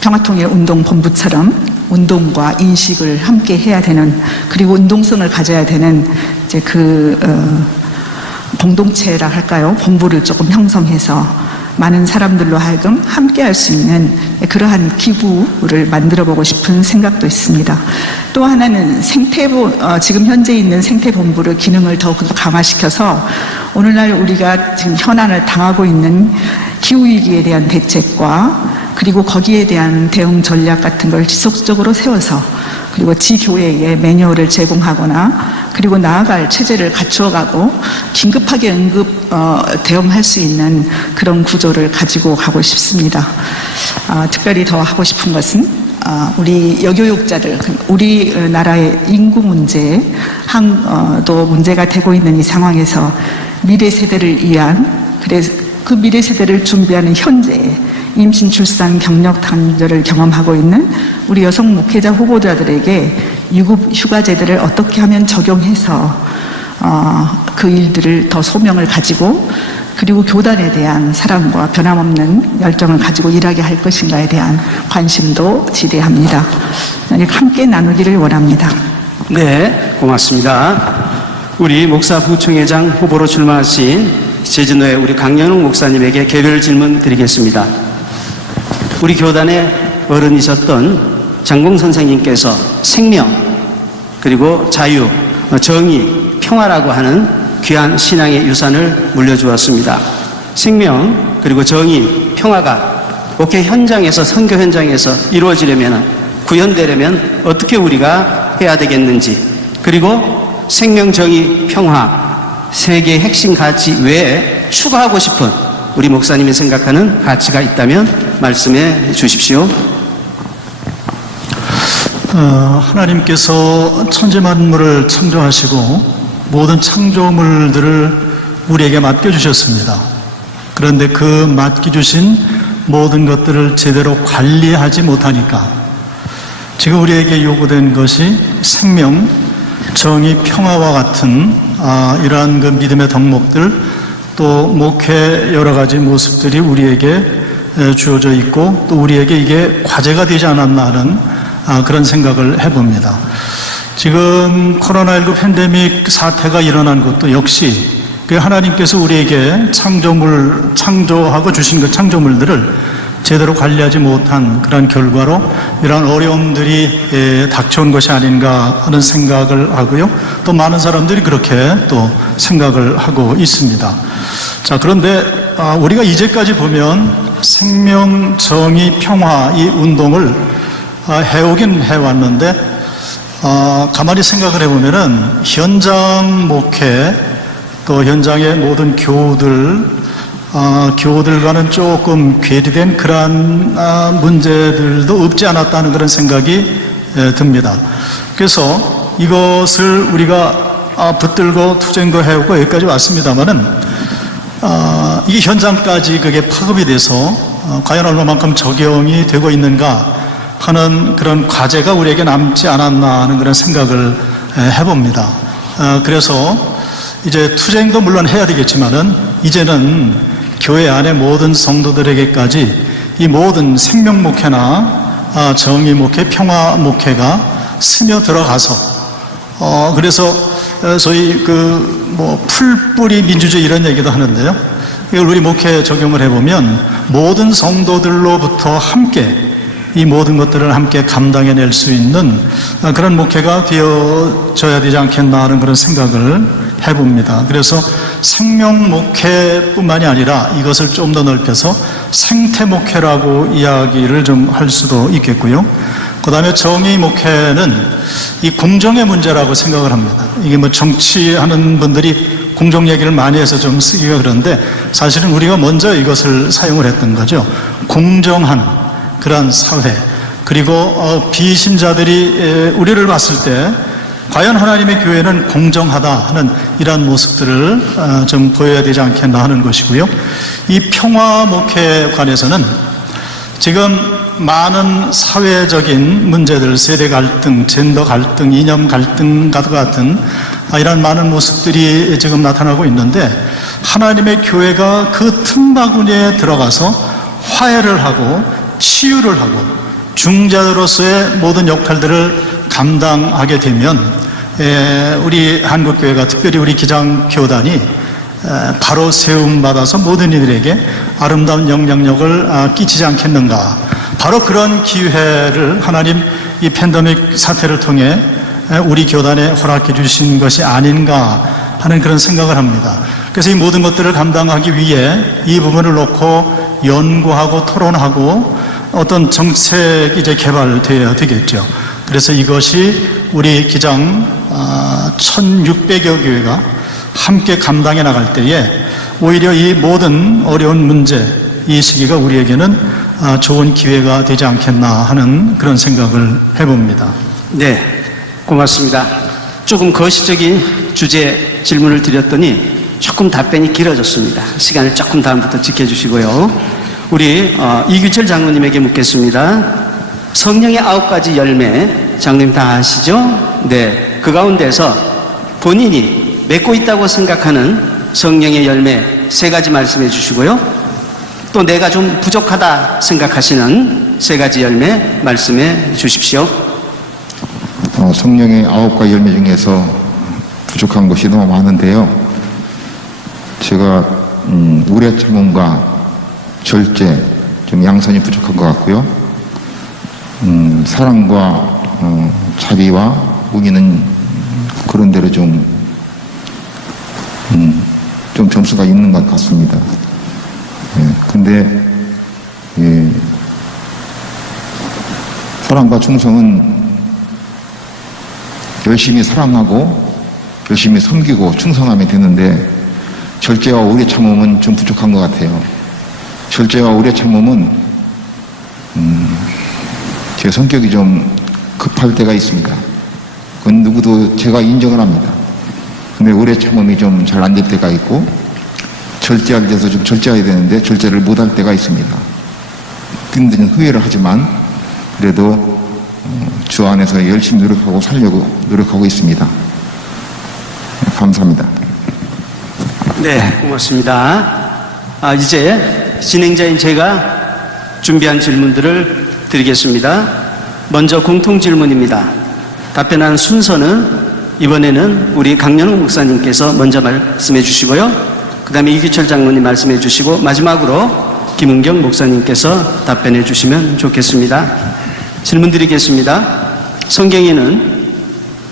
평화통일운동본부처럼 운동과 인식을 함께 해야 되는, 그리고 운동성을 가져야 되는 이제 공동체라 할까요? 본부를 조금 형성해서 많은 사람들로 하여금 함께 할 수 있는 그러한 기구를 만들어 보고 싶은 생각도 있습니다. 또 하나는 지금 현재 있는 생태본부를 기능을 더욱 강화시켜서 오늘날 우리가 지금 현안을 당하고 있는 기후위기에 대한 대책과 그리고 거기에 대한 대응 전략 같은 걸 지속적으로 세워서, 그리고 지교회에 매뉴얼을 제공하거나 그리고 나아갈 체제를 갖추어가고 긴급하게 대응할 수 있는 그런 구조를 가지고 가고 싶습니다. 특별히 더 하고 싶은 것은 우리 여교육자들, 우리나라의 인구 문제, 또 문제가 되고 있는 이 상황에서 미래 세대를 위한, 그래서 그 미래 세대를 준비하는 현재의 임신, 출산, 경력 단절을 경험하고 있는 우리 여성 목회자 후보자들에게 유급 휴가제도를 어떻게 하면 적용해서 그 일들을 더 소명을 가지고, 그리고 교단에 대한 사랑과 변함없는 열정을 가지고 일하게 할 것인가에 대한 관심도 지대합니다. 함께 나누기를 원합니다. 네, 고맙습니다. 우리 목사 부총회장 후보로 출마하신 제주노회 우리 강연웅 목사님에게 개별 질문 드리겠습니다. 우리 교단의 어른이셨던 장봉 선생님께서 생명, 그리고 자유, 정의, 평화라고 하는 귀한 신앙의 유산을 물려주었습니다. 생명, 그리고 정의, 평화가 목회 현장에서, 선교 현장에서 이루어지려면, 구현되려면 어떻게 우리가 해야 되겠는지, 그리고 생명, 정의, 평화, 세계의 핵심 가치 외에 추가하고 싶은 우리 목사님이 생각하는 가치가 있다면 말씀해 주십시오. 하나님께서 천지 만물을 창조하시고 모든 창조물들을 우리에게 맡겨주셨습니다. 그런데 그 맡겨주신 모든 것들을 제대로 관리하지 못하니까 지금 우리에게 요구된 것이 생명, 정의, 평화와 같은 이러한 그 믿음의 덕목들, 또 목회 여러 가지 모습들이 우리에게 주어져 있고 또 우리에게 이게 과제가 되지 않았나 하는 그런 생각을 해봅니다. 지금 코로나19 팬데믹 사태가 일어난 것도 역시 하나님께서 우리에게 창조하고 주신 그 창조물들을 제대로 관리하지 못한 그런 결과로 이러한 어려움들이 닥쳐온 것이 아닌가 하는 생각을 하고요. 또 많은 사람들이 그렇게 또 생각을 하고 있습니다. 자, 그런데 우리가 이제까지 보면 생명, 정의, 평화 이 운동을 해오긴 해왔는데 가만히 생각을 해보면은 현장 목회, 또 현장의 모든 교우들과는 조금 괴리된 그러한 문제들도 없지 않았다는 그런 생각이 듭니다. 그래서 이것을 우리가 붙들고 투쟁도 해오고 여기까지 왔습니다만은 이게 현장까지 그게 파급이 돼서 과연 얼마만큼 적용이 되고 있는가 하는 그런 과제가 우리에게 남지 않았나 하는 그런 생각을 해봅니다. 그래서 이제 투쟁도 물론 해야 되겠지만은 이제는 교회 안의 모든 성도들에게까지 이 모든 생명 목회나 정의 목회, 평화 목회가 스며들어가서 그래서 소위 풀뿌리 민주주의 이런 얘기도 하는데요. 이걸 우리 목회에 적용을 해보면 모든 성도들로부터 함께 이 모든 것들을 함께 감당해낼 수 있는 그런 목회가 되어져야 되지 않겠나 하는 그런 생각을 해봅니다. 그래서 생명 목회뿐만이 아니라 이것을 좀 더 넓혀서 생태 목회라고 이야기를 좀 할 수도 있겠고요. 그 다음에 정의 목회는 이 공정의 문제라고 생각을 합니다. 이게 정치하는 분들이 공정 얘기를 많이 해서 좀 쓰기가 그런데 사실은 우리가 먼저 이것을 사용을 했던 거죠. 공정한 그러한 사회, 그리고 비신자들이 우리를 봤을 때 과연 하나님의 교회는 공정하다 하는 이러한 모습들을 좀 보여야 되지 않겠나 하는 것이고요. 이 평화 목회에 관해서는 지금 많은 사회적인 문제들, 세대 갈등, 젠더 갈등, 이념 갈등과 같은 이런 많은 모습들이 지금 나타나고 있는데 하나님의 교회가 그 틈바구니에 들어가서 화해를 하고 치유를 하고 중재자로서의 모든 역할들을 감당하게 되면 우리 한국교회가 특별히 우리 기장교단이 바로 세움받아서 모든 이들에게 아름다운 영향력을 끼치지 않겠는가. 바로 그런 기회를 하나님 이 팬데믹 사태를 통해 우리 교단에 허락해 주신 것이 아닌가 하는 그런 생각을 합니다. 그래서 이 모든 것들을 감당하기 위해 이 부분을 놓고 연구하고 토론하고 어떤 정책이 이제 개발되어야 되겠죠. 그래서 이것이 우리 기장 1600여 교회가 함께 감당해 나갈 때에 오히려 이 모든 어려운 문제, 이 시기가 우리에게는 좋은 기회가 되지 않겠나 하는 그런 생각을 해봅니다. 네, 고맙습니다. 조금 거시적인 주제 질문을 드렸더니 조금 답변이 길어졌습니다. 시간을 조금 다음부터 지켜주시고요. 우리 이규철 장로님에게 묻겠습니다. 성령의 9가지 열매, 장로님 다 아시죠? 네, 그 가운데서 본인이 맺고 있다고 생각하는 성령의 열매 3가지 말씀해 주시고요. 또 내가 좀 부족하다 생각하시는 3가지 열매 말씀해 주십시오. 성령의 9가지 열매 중에서 부족한 것이 너무 많은데요. 제가 우레 참음과 절제, 좀 양선이 부족한 것 같고요. 사랑과 자비와 우기는 그런 대로 좀 점수가 있는 것 같습니다. 근데 사랑과 충성은 열심히 사랑하고 열심히 섬기고 충성하면 되는데 절제와 오래 참음은 좀 부족한 것 같아요. 절제와 오래 참음은 제 성격이 좀 급할 때가 있습니다. 그건 누구도 제가 인정을 합니다. 근데 오래 참음이 좀 잘 안 될 때가 있고 절제할 때서 좀 절제해야 되는데 절제를 못할 때가 있습니다. 근데 후회를 하지만 그래도 주 안에서 열심히 노력하고 살려고 노력하고 있습니다. 감사합니다. 네, 고맙습니다. 이제 진행자인 제가 준비한 질문들을 드리겠습니다. 먼저 공통 질문입니다. 답변하는 순서는 이번에는 우리 강연욱 목사님께서 먼저 말씀해 주시고요. 그 다음에 이규철 장로님 말씀해 주시고 마지막으로 김은경 목사님께서 답변해 주시면 좋겠습니다. 질문 드리겠습니다. 성경에는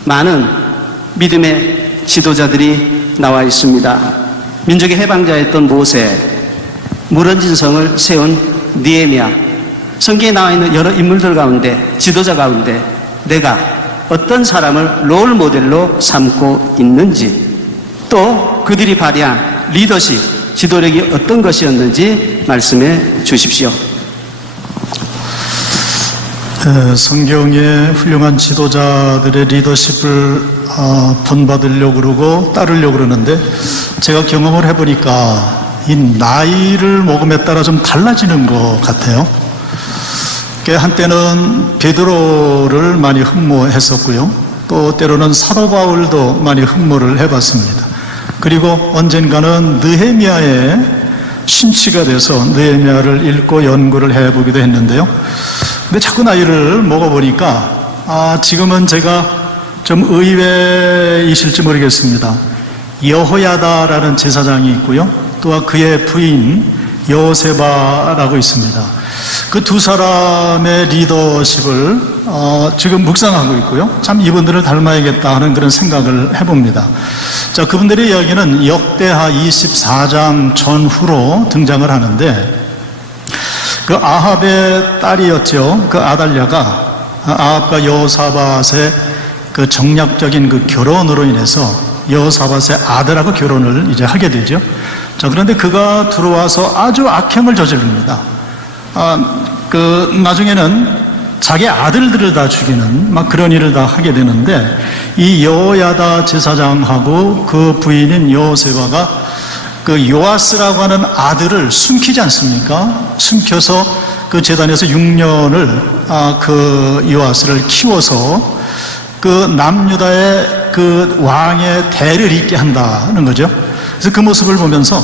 많은 믿음의 지도자들이 나와 있습니다. 민족의 해방자였던 모세, 무너진 성을 세운 느헤미야, 성경에 나와 있는 여러 인물들 가운데, 지도자 가운데 내가 어떤 사람을 롤 모델로 삼고 있는지, 또 그들이 발휘한 리더십, 지도력이 어떤 것이었는지 말씀해 주십시오. 성경의 훌륭한 지도자들의 리더십을 본받으려고 그러고 따르려고 그러는데 제가 경험을 해보니까 이 나이를 먹음에 따라 좀 달라지는 것 같아요. 한때는 베드로를 많이 흠모했었고요. 또 때로는 사도 바울도 많이 흠모를 해봤습니다. 그리고 언젠가는 느헤미야의 신치가 돼서 느헤미야를 읽고 연구를 해보기도 했는데요. 근데 자꾸 나이를 먹어보니까 지금은 제가 좀 의외이실지 모르겠습니다. 여호야다라는 제사장이 있고요. 또한 그의 부인 여세바라고 있습니다. 그 두 사람의 리더십을 지금 묵상하고 있고요. 참 이분들을 닮아야겠다 하는 그런 생각을 해봅니다. 자, 그분들의 이야기는 역대하 24장 전후로 등장을 하는데 그 아합의 딸이었죠. 그 아달랴가 아합과 여호사밧의 그 정략적인 그 결혼으로 인해서 여호사밧의 아들하고 결혼을 이제 하게 되죠. 자, 그런데 그가 들어와서 아주 악행을 저지릅니다. 나중에는 자기 아들들을 다 죽이는 막 그런 일을 다 하게 되는데 이 여호야다 제사장하고 그 부인인 여호세바가 그 요아스라고 하는 아들을 숨기지 않습니까? 숨겨서 그 제단에서 6년을 그 요아스를 키워서 그 남유다의 그 왕의 대를 잇게 한다는 거죠. 그래서 그 모습을 보면서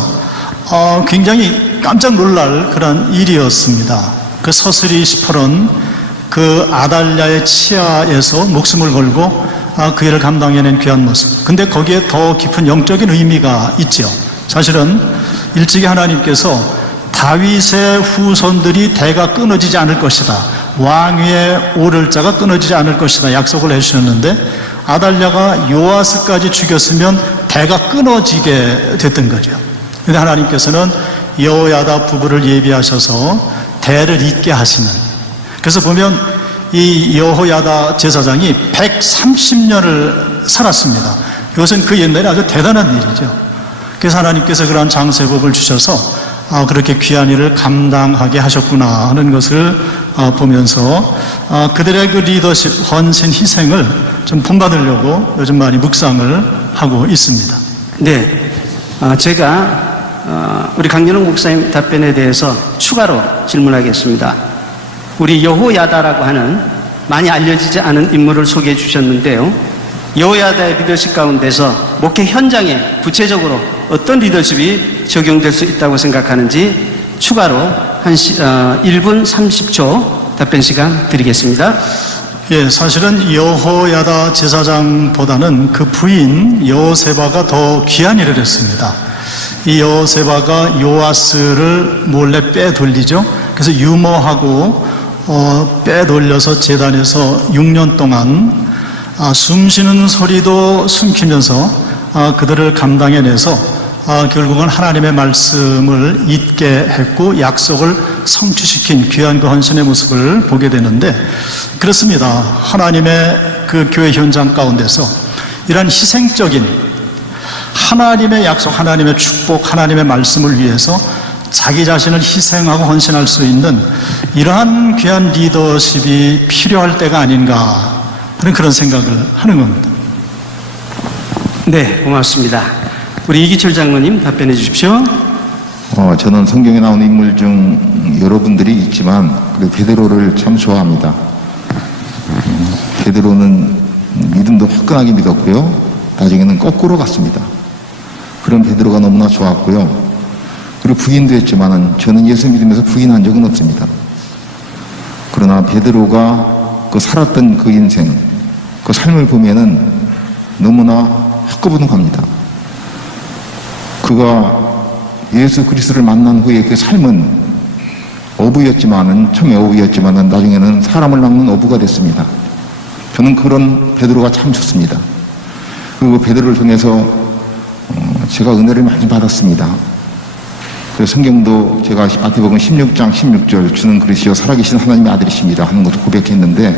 굉장히 깜짝 놀랄 그런 일이었습니다. 그 서슬이 시퍼런 그 아달랴의 치하에서 목숨을 걸고 그 일을 감당해낸 귀한 모습. 근데 거기에 더 깊은 영적인 의미가 있죠. 사실은 일찍이 하나님께서 다윗의 후손들이 대가 끊어지지 않을 것이다. 왕위에 오를 자가 끊어지지 않을 것이다. 약속을 해주셨는데 아달랴가 요아스까지 죽였으면 대가 끊어지게 됐던 거죠. 근데 하나님께서는 여호야다 부부를 예비하셔서 대를 잇게 하시는. 그래서 보면 이 여호야다 제사장이 130년을 살았습니다. 이것은 그 옛날에 아주 대단한 일이죠. 그래서 하나님께서 그러한 장세법을 주셔서 그렇게 귀한 일을 감당하게 하셨구나 하는 것을 보면서 그들의 그 리더십, 헌신, 희생을 좀 본받으려고 요즘 많이 묵상을 하고 있습니다. 네, 제가 우리 강연홍 목사님 답변에 대해서 추가로 질문하겠습니다. 우리 여호야다라고 하는 많이 알려지지 않은 인물을 소개해 주셨는데요. 여호야다의 리더십 가운데서 목회 현장에 구체적으로 어떤 리더십이 적용될 수 있다고 생각하는지 추가로 1분 30초 답변 시간 드리겠습니다. 예, 사실은 여호야다 제사장보다는 그 부인 여호세바가 더 귀한 일을 했습니다. 이 여호세바가 요아스를 몰래 빼돌리죠. 그래서 유모하고 빼돌려서 제단에서 6년 동안 숨쉬는 소리도 숨기면서 그들을 감당해내서 결국은 하나님의 말씀을 잊게 했고 약속을 성취시킨 귀한 그 헌신의 모습을 보게 되는데, 그렇습니다. 하나님의 그 교회 현장 가운데서 이런 희생적인 하나님의 약속, 하나님의 축복, 하나님의 말씀을 위해서 자기 자신을 희생하고 헌신할 수 있는 이러한 귀한 리더십이 필요할 때가 아닌가 하는 그런 생각을 하는 겁니다. 네, 고맙습니다. 우리 이기철 장로님 답변해 주십시오. 저는 성경에 나오는 인물 중 여러분들이 있지만 베드로를 참 좋아합니다. 베드로는 믿음도 화끈하게 믿었고요. 나중에는 거꾸로 갔습니다. 그런 베드로가 너무나 좋았고요. 그리고 부인도 했지만 저는 예수 믿으면서 부인한 적은 없습니다. 그러나 베드로가 그 살았던 그 인생, 그 삶을 보면은 너무나 한꺼번에 갑니다. 그가 예수 그리스도를 만난 후에 그 삶은 어부였지만은, 처음에 어부였지만은 나중에는 사람을 낚는 어부가 됐습니다. 저는 그런 베드로가 참 좋습니다. 그리고 베드로를 통해서 제가 은혜를 많이 받았습니다. 그래서 성경도 제가 마태복음 16장 16절 주는 그리스도 살아계신 하나님의 아들이십니다 하는 것도 고백했는데,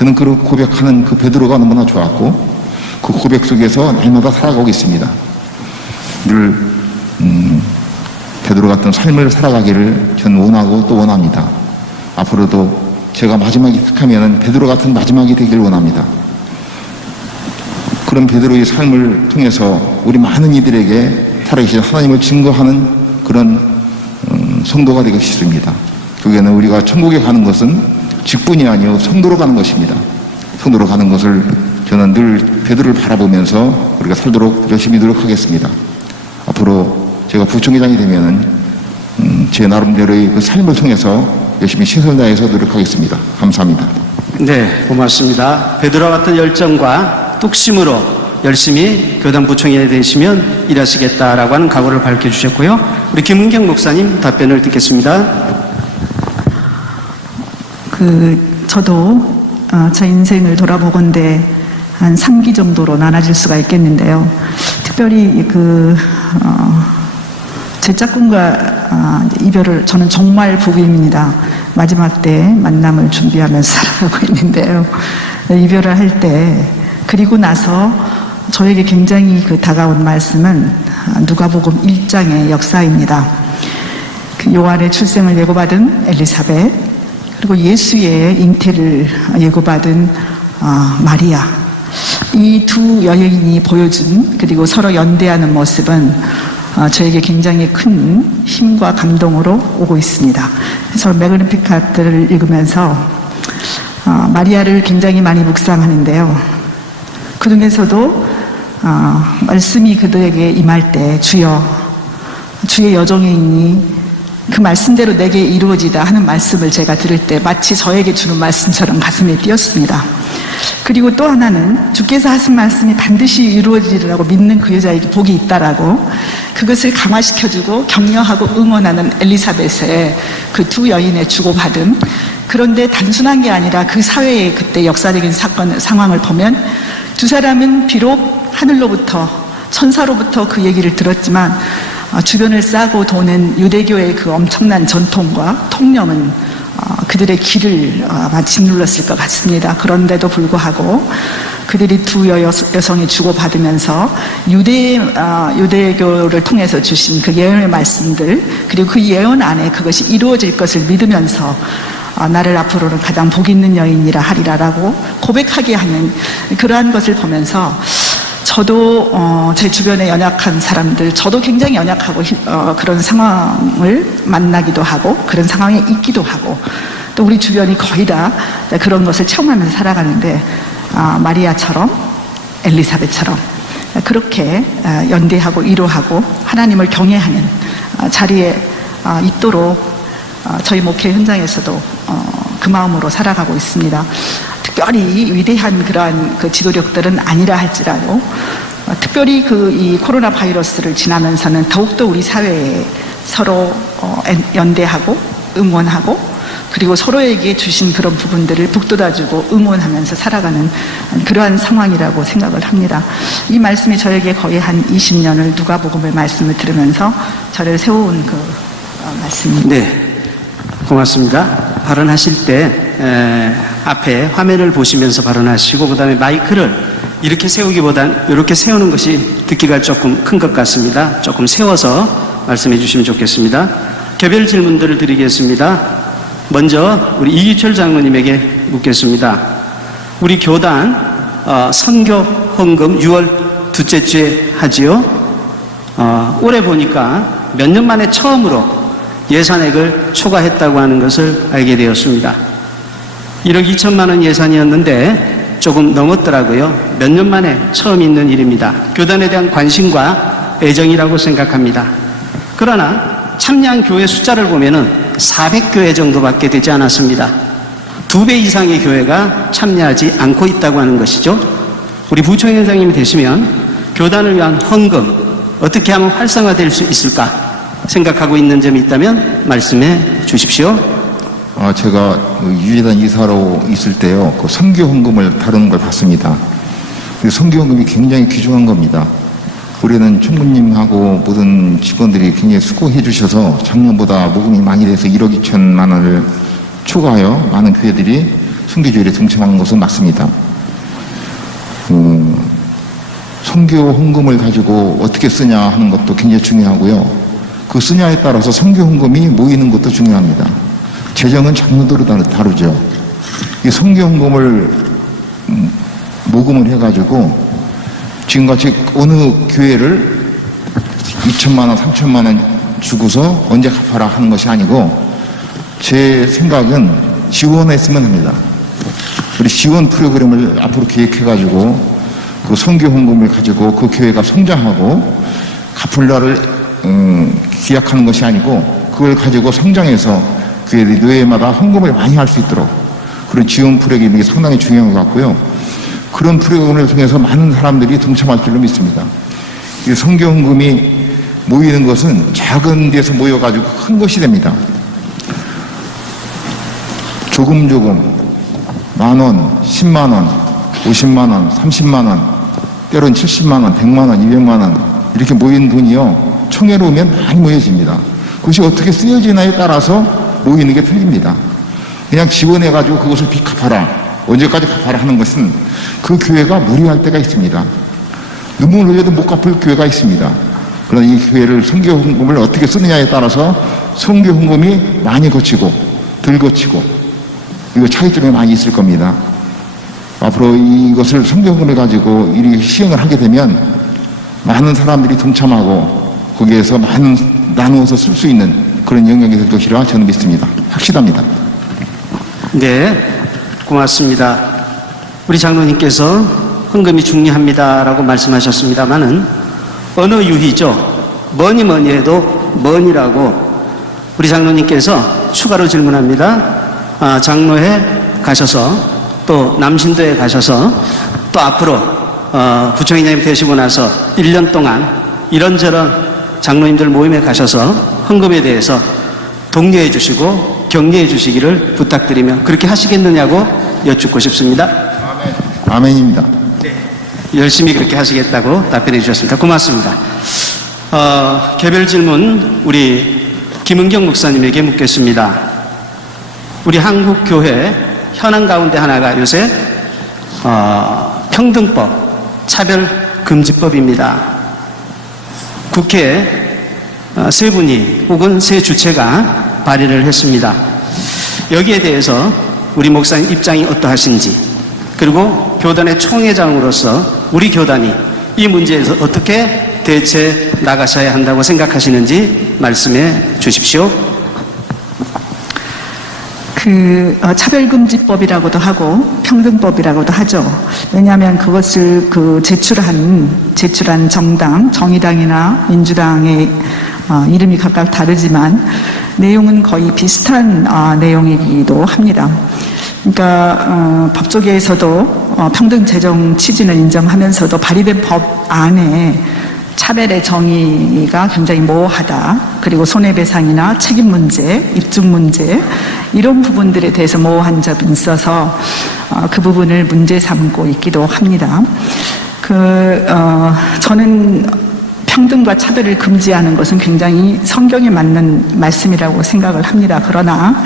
저는 그 고백하는 그 베드로가 너무나 좋았고 그 고백 속에서 날마다 살아가고 있습니다. 늘 베드로 같은 삶을 살아가기를 저는 원하고 또 원합니다. 앞으로도 제가 마지막이 택하면 베드로 같은 마지막이 되길 원합니다. 그런 베드로의 삶을 통해서 우리 많은 이들에게 살아계신 하나님을 증거하는 그런 성도가 되고 싶습니다. 그게는 우리가 천국에 가는 것은 직분이 아니요 성도로 가는 것입니다. 성도로 가는 것을 저는 늘 베드로를 바라보면서 우리가 살도록 열심히 노력하겠습니다. 앞으로 제가 부총회장이 되면은 제 나름대로의 그 삶을 통해서 열심히 최선을 다해서 노력하겠습니다. 감사합니다. 네, 고맙습니다. 베드로 같은 열정과 뚝심으로 열심히 교단 부총회 되시면 일하시겠다라고 하는 각오를 밝혀주셨고요. 우리 김은경 목사님 답변을 듣겠습니다. 저도 제 인생을 돌아보건대 한 3기 정도로 나눠질 수가 있겠는데요. 특별히 제 짝꿍과 이별을, 저는 정말 복입니다. 마지막 때 만남을 준비하면서 살아가고 있는데요. 이별을 할 때, 그리고 나서 저에게 굉장히 다가온 말씀은 누가복음 1장의 역사입니다. 요한의 출생을 예고받은 엘리사벳, 그리고 예수의 잉태를 예고받은 마리아, 이 두 여인이 보여준, 그리고 서로 연대하는 모습은 저에게 굉장히 큰 힘과 감동으로 오고 있습니다. 그래서 매그니피카트를 읽으면서 마리아를 굉장히 많이 묵상하는데요. 그 중에서도 말씀이 그들에게 임할 때 주여 주의 여종이 있니 그 말씀대로 내게 이루어지다 하는 말씀을 제가 들을 때 마치 저에게 주는 말씀처럼 가슴에 뛰었습니다. 그리고 또 하나는 주께서 하신 말씀이 반드시 이루어지리라고 믿는 그 여자에게 복이 있다라고 그것을 강화시켜주고 격려하고 응원하는 엘리사벳의 그 두 여인의 주고받음. 그런데 단순한 게 아니라 그 사회의 그때 역사적인 상황을 보면 두 사람은 비록 하늘로부터 천사로부터 그 얘기를 들었지만 주변을 싸고 도는 유대교의 그 엄청난 전통과 통념은 그들의 길을 아마 짓눌렀을 것 같습니다. 그런데도 불구하고 그들이 두 여성이 주고받으면서 유대교를 통해서 주신 그 예언의 말씀들 그리고 그 예언 안에 그것이 이루어질 것을 믿으면서 나를 앞으로는 가장 복 있는 여인이라 하리라라고 고백하게 하는 그러한 것을 보면서 저도 제 주변에 연약한 사람들, 저도 굉장히 연약하고 그런 상황을 만나기도 하고 그런 상황에 있기도 하고 또 우리 주변이 거의 다 그런 것을 체험하면서 살아가는데 마리아처럼 엘리사벳처럼 그렇게 연대하고 위로하고 하나님을 경외하는 자리에 있도록 저희 목회 현장에서도 그 마음으로 살아가고 있습니다. 특별히 위대한 그러한 그 지도력들은 아니라 할지라도 특별히 이 코로나 바이러스를 지나면서는 더욱더 우리 사회에 서로 연대하고 응원하고 그리고 서로에게 주신 그런 부분들을 북돋아주고 응원하면서 살아가는 그러한 상황이라고 생각을 합니다. 이 말씀이 저에게 거의 한 20년을 누가복음의 말씀을 들으면서 저를 세워온 그 말씀입니다. 네, 고맙습니다. 발언하실 때 앞에 화면을 보시면서 발언하시고 그 다음에 마이크를 이렇게 세우기보단 이렇게 세우는 것이 듣기가 조금 큰 것 같습니다. 조금 세워서 말씀해 주시면 좋겠습니다. 개별 질문들을 드리겠습니다. 먼저 우리 이규철 장로님에게 묻겠습니다. 우리 교단 선교 헌금 6월 둘째 주에 하지요. 올해 보니까 몇 년 만에 처음으로 예산액을 초과했다고 하는 것을 알게 되었습니다. 1억 2천만 원 예산이었는데 조금 넘었더라고요. 몇 년 만에 처음 있는 일입니다. 교단에 대한 관심과 애정이라고 생각합니다. 그러나 참여한 교회 숫자를 보면은 400교회 정도밖에 되지 않았습니다. 2배 이상의 교회가 참여하지 않고 있다고 하는 것이죠. 우리 부총회장님이 되시면 교단을 위한 헌금 어떻게 하면 활성화될 수 있을까 생각하고 있는 점이 있다면 말씀해 주십시오. 제가 유재단 이사로 있을 때요, 그 선교 헌금을 다루는 걸 봤습니다. 선교 헌금이 굉장히 귀중한 겁니다. 올해는 총무님하고 모든 직원들이 굉장히 수고해 주셔서 작년보다 모금이 많이 돼서 1억 2천만 원을 초과하여 많은 교회들이 선교조율에 동참하는 것은 맞습니다. 선교 헌금을 가지고 어떻게 쓰냐 하는 것도 굉장히 중요하고요. 그 쓰냐에 따라서 선교 헌금이 모이는 것도 중요합니다. 재정은 장르대로 다르죠. 이 선교 헌금을 모금을 해가지고 지금같이 어느 교회를 2천만 원, 3천만 원 주고서 언제 갚아라 하는 것이 아니고 제 생각은 지원했으면 합니다. 우리 지원 프로그램을 앞으로 계획해가지고 그 선교 헌금을 가지고 그 교회가 성장하고 갚을 날을 기약하는 것이 아니고 그걸 가지고 성장해서 교회들이 교회마다 헌금을 많이 할 수 있도록 그런 지원 프로그램이 상당히 중요한 것 같고요. 그런 프로그램을 통해서 많은 사람들이 동참할 줄로 믿습니다. 이 선교 헌금이 모이는 것은 작은 데서 모여가지고 큰 것이 됩니다. 조금 만 원, 10만 원, 50만 원, 30만 원, 때론 70만 원, 100만 원, 200만 원 이렇게 모인 돈이요 총회로우면 많이 모여집니다. 그것이 어떻게 쓰여지나에 따라서 모이는 게 틀립니다. 그냥 지원해가지고 그것을 빚 갚아라, 언제까지 갚아라 하는 것은 그 교회가 무리할 때가 있습니다. 눈물 흘려도 못 갚을 교회가 있습니다. 그러나 이 교회를 선교 헌금을 어떻게 쓰느냐에 따라서 선교 헌금이 많이 거치고 덜 거치고 이거 차이점이 많이 있을 겁니다. 앞으로 이것을 선교 헌금을 가지고 이 시행을 하게 되면 많은 사람들이 동참하고 거기에서 많은 나누어서 쓸 수 있는 그런 영역이 될 것이라 저는 믿습니다. 확실합니다. 네, 고맙습니다. 우리 장로님께서 헌금이 중요합니다라고 말씀하셨습니다마는 어느 유희죠? 뭐니 해도 뭐니라고 우리 장로님께서 추가로 질문합니다. 장로회 가셔서 또 남신도에 가셔서 또 앞으로 부총회장님 되시고 나서 1년 동안 이런저런 장로님들 모임에 가셔서 헌금에 대해서 독려해 주시고 격려해 주시기를 부탁드리며 그렇게 하시겠느냐고 여쭙고 싶습니다. 아멘입니다. 네, 열심히 그렇게 하시겠다고 답변해 주셨습니다. 고맙습니다. 개별 질문 우리 김은경 목사님에게 묻겠습니다. 우리 한국교회 현안 가운데 하나가 요새 평등법, 차별금지법입니다. 국회에 세 분이 혹은 세 주체가 발의를 했습니다. 여기에 대해서 우리 목사님 입장이 어떠하신지 그리고 교단의 총회장으로서 우리 교단이 이 문제에서 어떻게 대처해 나가셔야 한다고 생각하시는지 말씀해 주십시오. 차별금지법이라고도 하고 평등법이라고도 하죠. 왜냐하면 그것을 제출한 정당, 정의당이나 민주당의 이름이 각각 다르지만 내용은 거의 비슷한 내용이기도 합니다. 그러니까 법조계에서도 평등 재정 취지는 인정하면서도 발의된 법 안에 차별의 정의가 굉장히 모호하다. 그리고 손해배상이나 책임 문제, 입증 문제 이런 부분들에 대해서 모호한 점이 있어서 그 부분을 문제 삼고 있기도 합니다. 저는 평등과 차별을 금지하는 것은 굉장히 성경에 맞는 말씀이라고 생각을 합니다. 그러나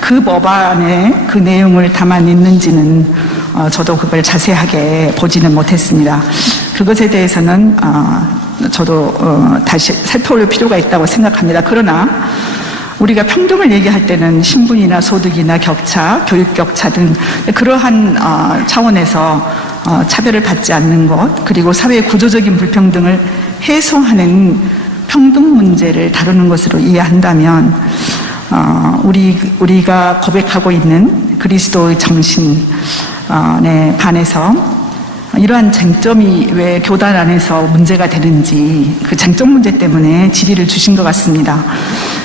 그 법안에 그 내용을 담아 있는지는 저도 그걸 자세하게 보지는 못했습니다. 그것에 대해서는 저도 다시 살펴볼 필요가 있다고 생각합니다. 그러나 우리가 평등을 얘기할 때는 신분이나 소득이나 격차, 교육 격차 등 그러한 차원에서 차별을 받지 않는 것, 그리고 사회의 구조적인 불평등을 해소하는 평등 문제를 다루는 것으로 이해한다면 우리가 고백하고 있는 그리스도의 정신에 반해서 이러한 쟁점이 왜 교단 안에서 문제가 되는지 그 쟁점 문제 때문에 질의를 주신 것 같습니다.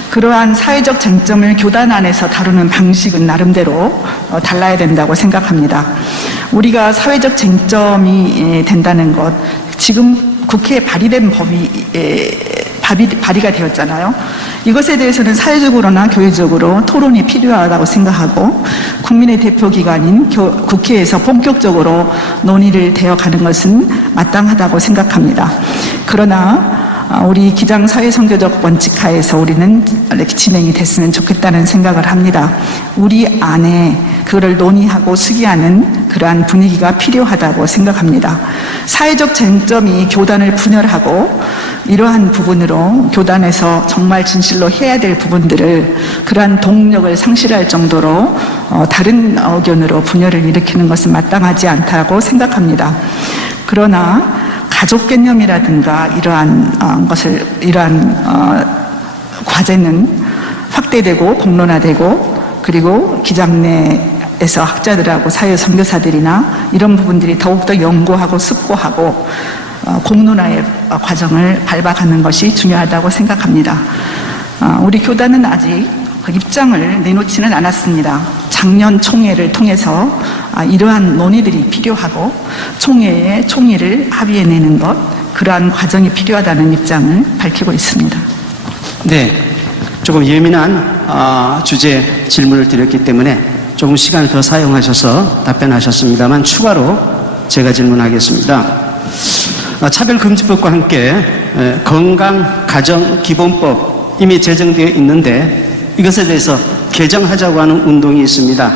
그러한 사회적 쟁점을 교단 안에서 다루는 방식은 나름대로 달라야 된다고 생각합니다. 우리가 사회적 쟁점이 된다는 것, 지금 국회에 발의된 법이 발의가 되었잖아요. 이것에 대해서는 사회적으로나 교회적으로 토론이 필요하다고 생각하고 국민의 대표기관인 국회에서 본격적으로 논의를 되어가는 것은 마땅하다고 생각합니다. 그러나 우리 기장 사회선교적 원칙하에서 우리는 이렇게 진행이 됐으면 좋겠다는 생각을 합니다. 우리 안에 그거를 논의하고 수기하는 그러한 분위기가 필요하다고 생각합니다. 사회적 쟁점이 교단을 분열하고 이러한 부분으로 교단에서 정말 진실로 해야 될 부분들을 그러한 동력을 상실할 정도로 다른 의견으로 분열을 일으키는 것은 마땅하지 않다고 생각합니다. 그러나 가족 개념이라든가 이러한 과제는 확대되고 공론화되고 그리고 기장 내에서 학자들하고 사회 선교사들이나 이런 부분들이 더욱더 연구하고 숙고하고 공론화의 과정을 밟아가는 것이 중요하다고 생각합니다. 우리 교단은 아직 그 입장을 내놓지는 않았습니다. 작년 총회를 통해서 이러한 논의들이 필요하고 총회의 총의를 합의해내는 것, 그러한 과정이 필요하다는 입장을 밝히고 있습니다. 네, 조금 예민한 주제 질문을 드렸기 때문에 조금 시간을 더 사용하셔서 답변하셨습니다만 추가로 제가 질문하겠습니다. 차별금지법과 함께 건강가정기본법 이미 제정되어 있는데 이것에 대해서 개정하자고 하는 운동이 있습니다.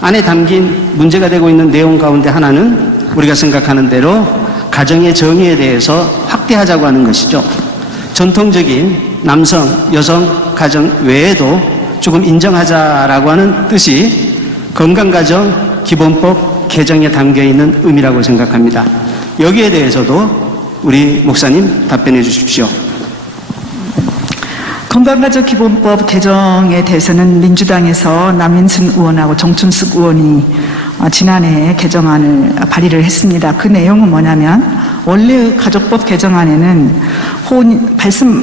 안에 담긴 문제가 되고 있는 내용 가운데 하나는 우리가 생각하는 대로 가정의 정의에 대해서 확대하자고 하는 것이죠. 전통적인 남성, 여성 가정 외에도 조금 인정하자라고 하는 뜻이 건강가정 기본법 개정에 담겨 있는 의미라고 생각합니다. 여기에 대해서도 우리 목사님 답변해 주십시오. 건강가족기본법 개정에 대해서는 민주당에서 남인순 의원하고 정춘숙 의원이 지난해 개정안을 발의를 했습니다. 그 내용은 뭐냐면 원래 가족법 개정안에는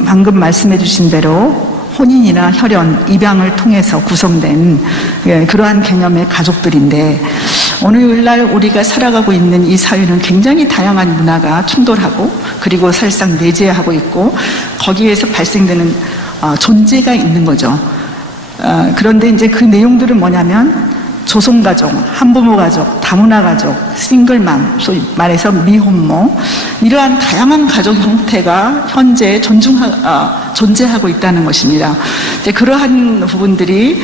방금 말씀해 주신 대로 혼인이나 혈연, 입양을 통해서 구성된 그러한 개념의 가족들인데 오늘날 우리가 살아가고 있는 이 사회는 굉장히 다양한 문화가 충돌하고 그리고 사실상 내재하고 있고 거기에서 발생되는 존재가 있는 거죠. 그런데 이제 그 내용들은 뭐냐면 조손가족, 한부모 가족, 다문화 가족, 싱글맘, 소위 말해서 미혼모 이러한 다양한 가족 형태가 현재 존재하고 있다는 것입니다. 이제 그러한 부분들이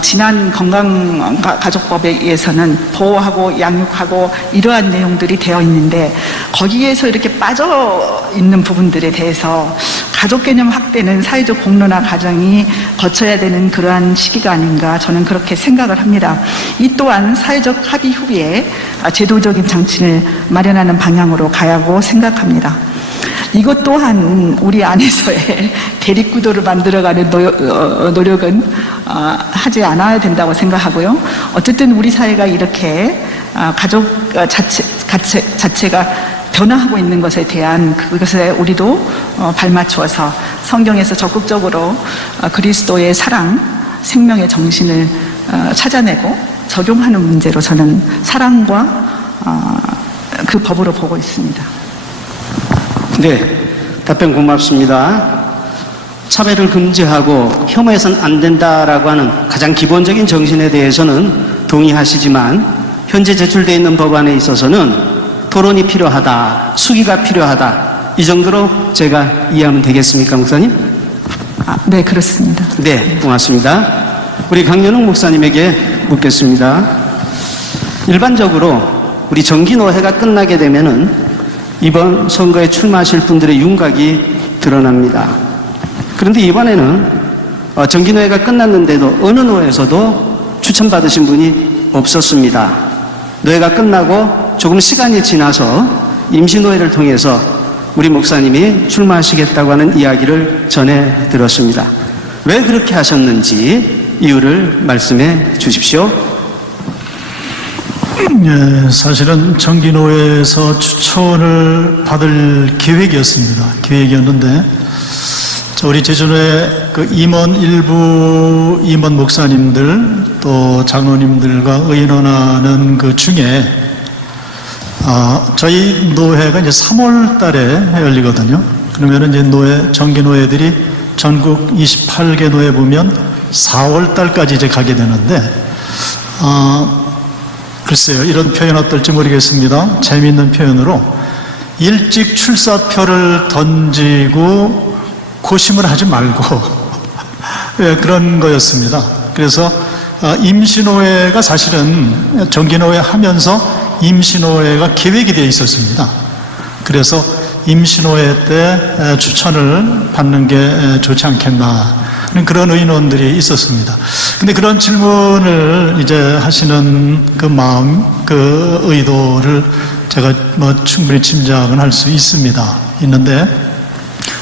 지난 건강가족법에 의해서는 보호하고 양육하고 이러한 내용들이 되어 있는데 거기에서 이렇게 빠져 있는 부분들에 대해서 가족 개념 확대는 사회적 공론화 과정이 거쳐야 되는 그러한 시기가 아닌가 저는 그렇게 생각을 합니다. 이 또한 사회적 합의 후에 제도적인 장치를 마련하는 방향으로 가야 하고 생각합니다. 이것 또한 우리 안에서의 대립구도를 만들어가는 노력은 하지 않아야 된다고 생각하고요. 어쨌든 우리 사회가 이렇게 가족 자체가 변화하고 있는 것에 대한 그것에 우리도 발맞추어서 성경에서 적극적으로 그리스도의 사랑, 생명의 정신을 찾아내고 적용하는 문제로 저는 사랑과 그 법으로 보고 있습니다. 네, 답변 고맙습니다. 차별을 금지하고 혐오해서는 안 된다라고 하는 가장 기본적인 정신에 대해서는 동의하시지만 현재 제출되어 있는 법안에 있어서는 토론이 필요하다, 수기가 필요하다 이 정도로 제가 이해하면 되겠습니까, 목사님? 네, 그렇습니다. 네, 고맙습니다. 우리 강연웅 목사님에게 묻겠습니다. 일반적으로 우리 정기노회가 끝나게 되면은 이번 선거에 출마하실 분들의 윤곽이 드러납니다. 그런데 이번에는 정기노회가 끝났는데도 어느 노회에서도 추천받으신 분이 없었습니다. 노회가 끝나고 조금 시간이 지나서 임시노회를 통해서 우리 목사님이 출마하시겠다고 하는 이야기를 전해 들었습니다. 왜 그렇게 하셨는지 이유를 말씀해 주십시오. 예, 사실은 정기노회에서 추천을 받을 계획이었는데 우리 제주노회 그 일부 임원 목사님들 또 장로님들과 의논하는 그 중에 저희 노회가 이제 3월 달에 열리거든요. 그러면은 이제 정기노회들이 전국 28개 노회 보면 4월 달까지 이제 가게 되는데 글쎄요, 이런 표현 어떨지 모르겠습니다. 재미있는 표현으로 일찍 출사표를 던지고 고심을 하지 말고 예, 그런 거였습니다. 그래서 임시노회가 사실은 정기노회 하면서 임시노회가 계획이 되어 있었습니다. 그래서 임시노회 때 추천을 받는 게 좋지 않겠나 그런 의논들이 있었습니다. 근데 그런 질문을 이제 하시는 그 마음, 그 의도를 제가 충분히 짐작은 할 수 있는데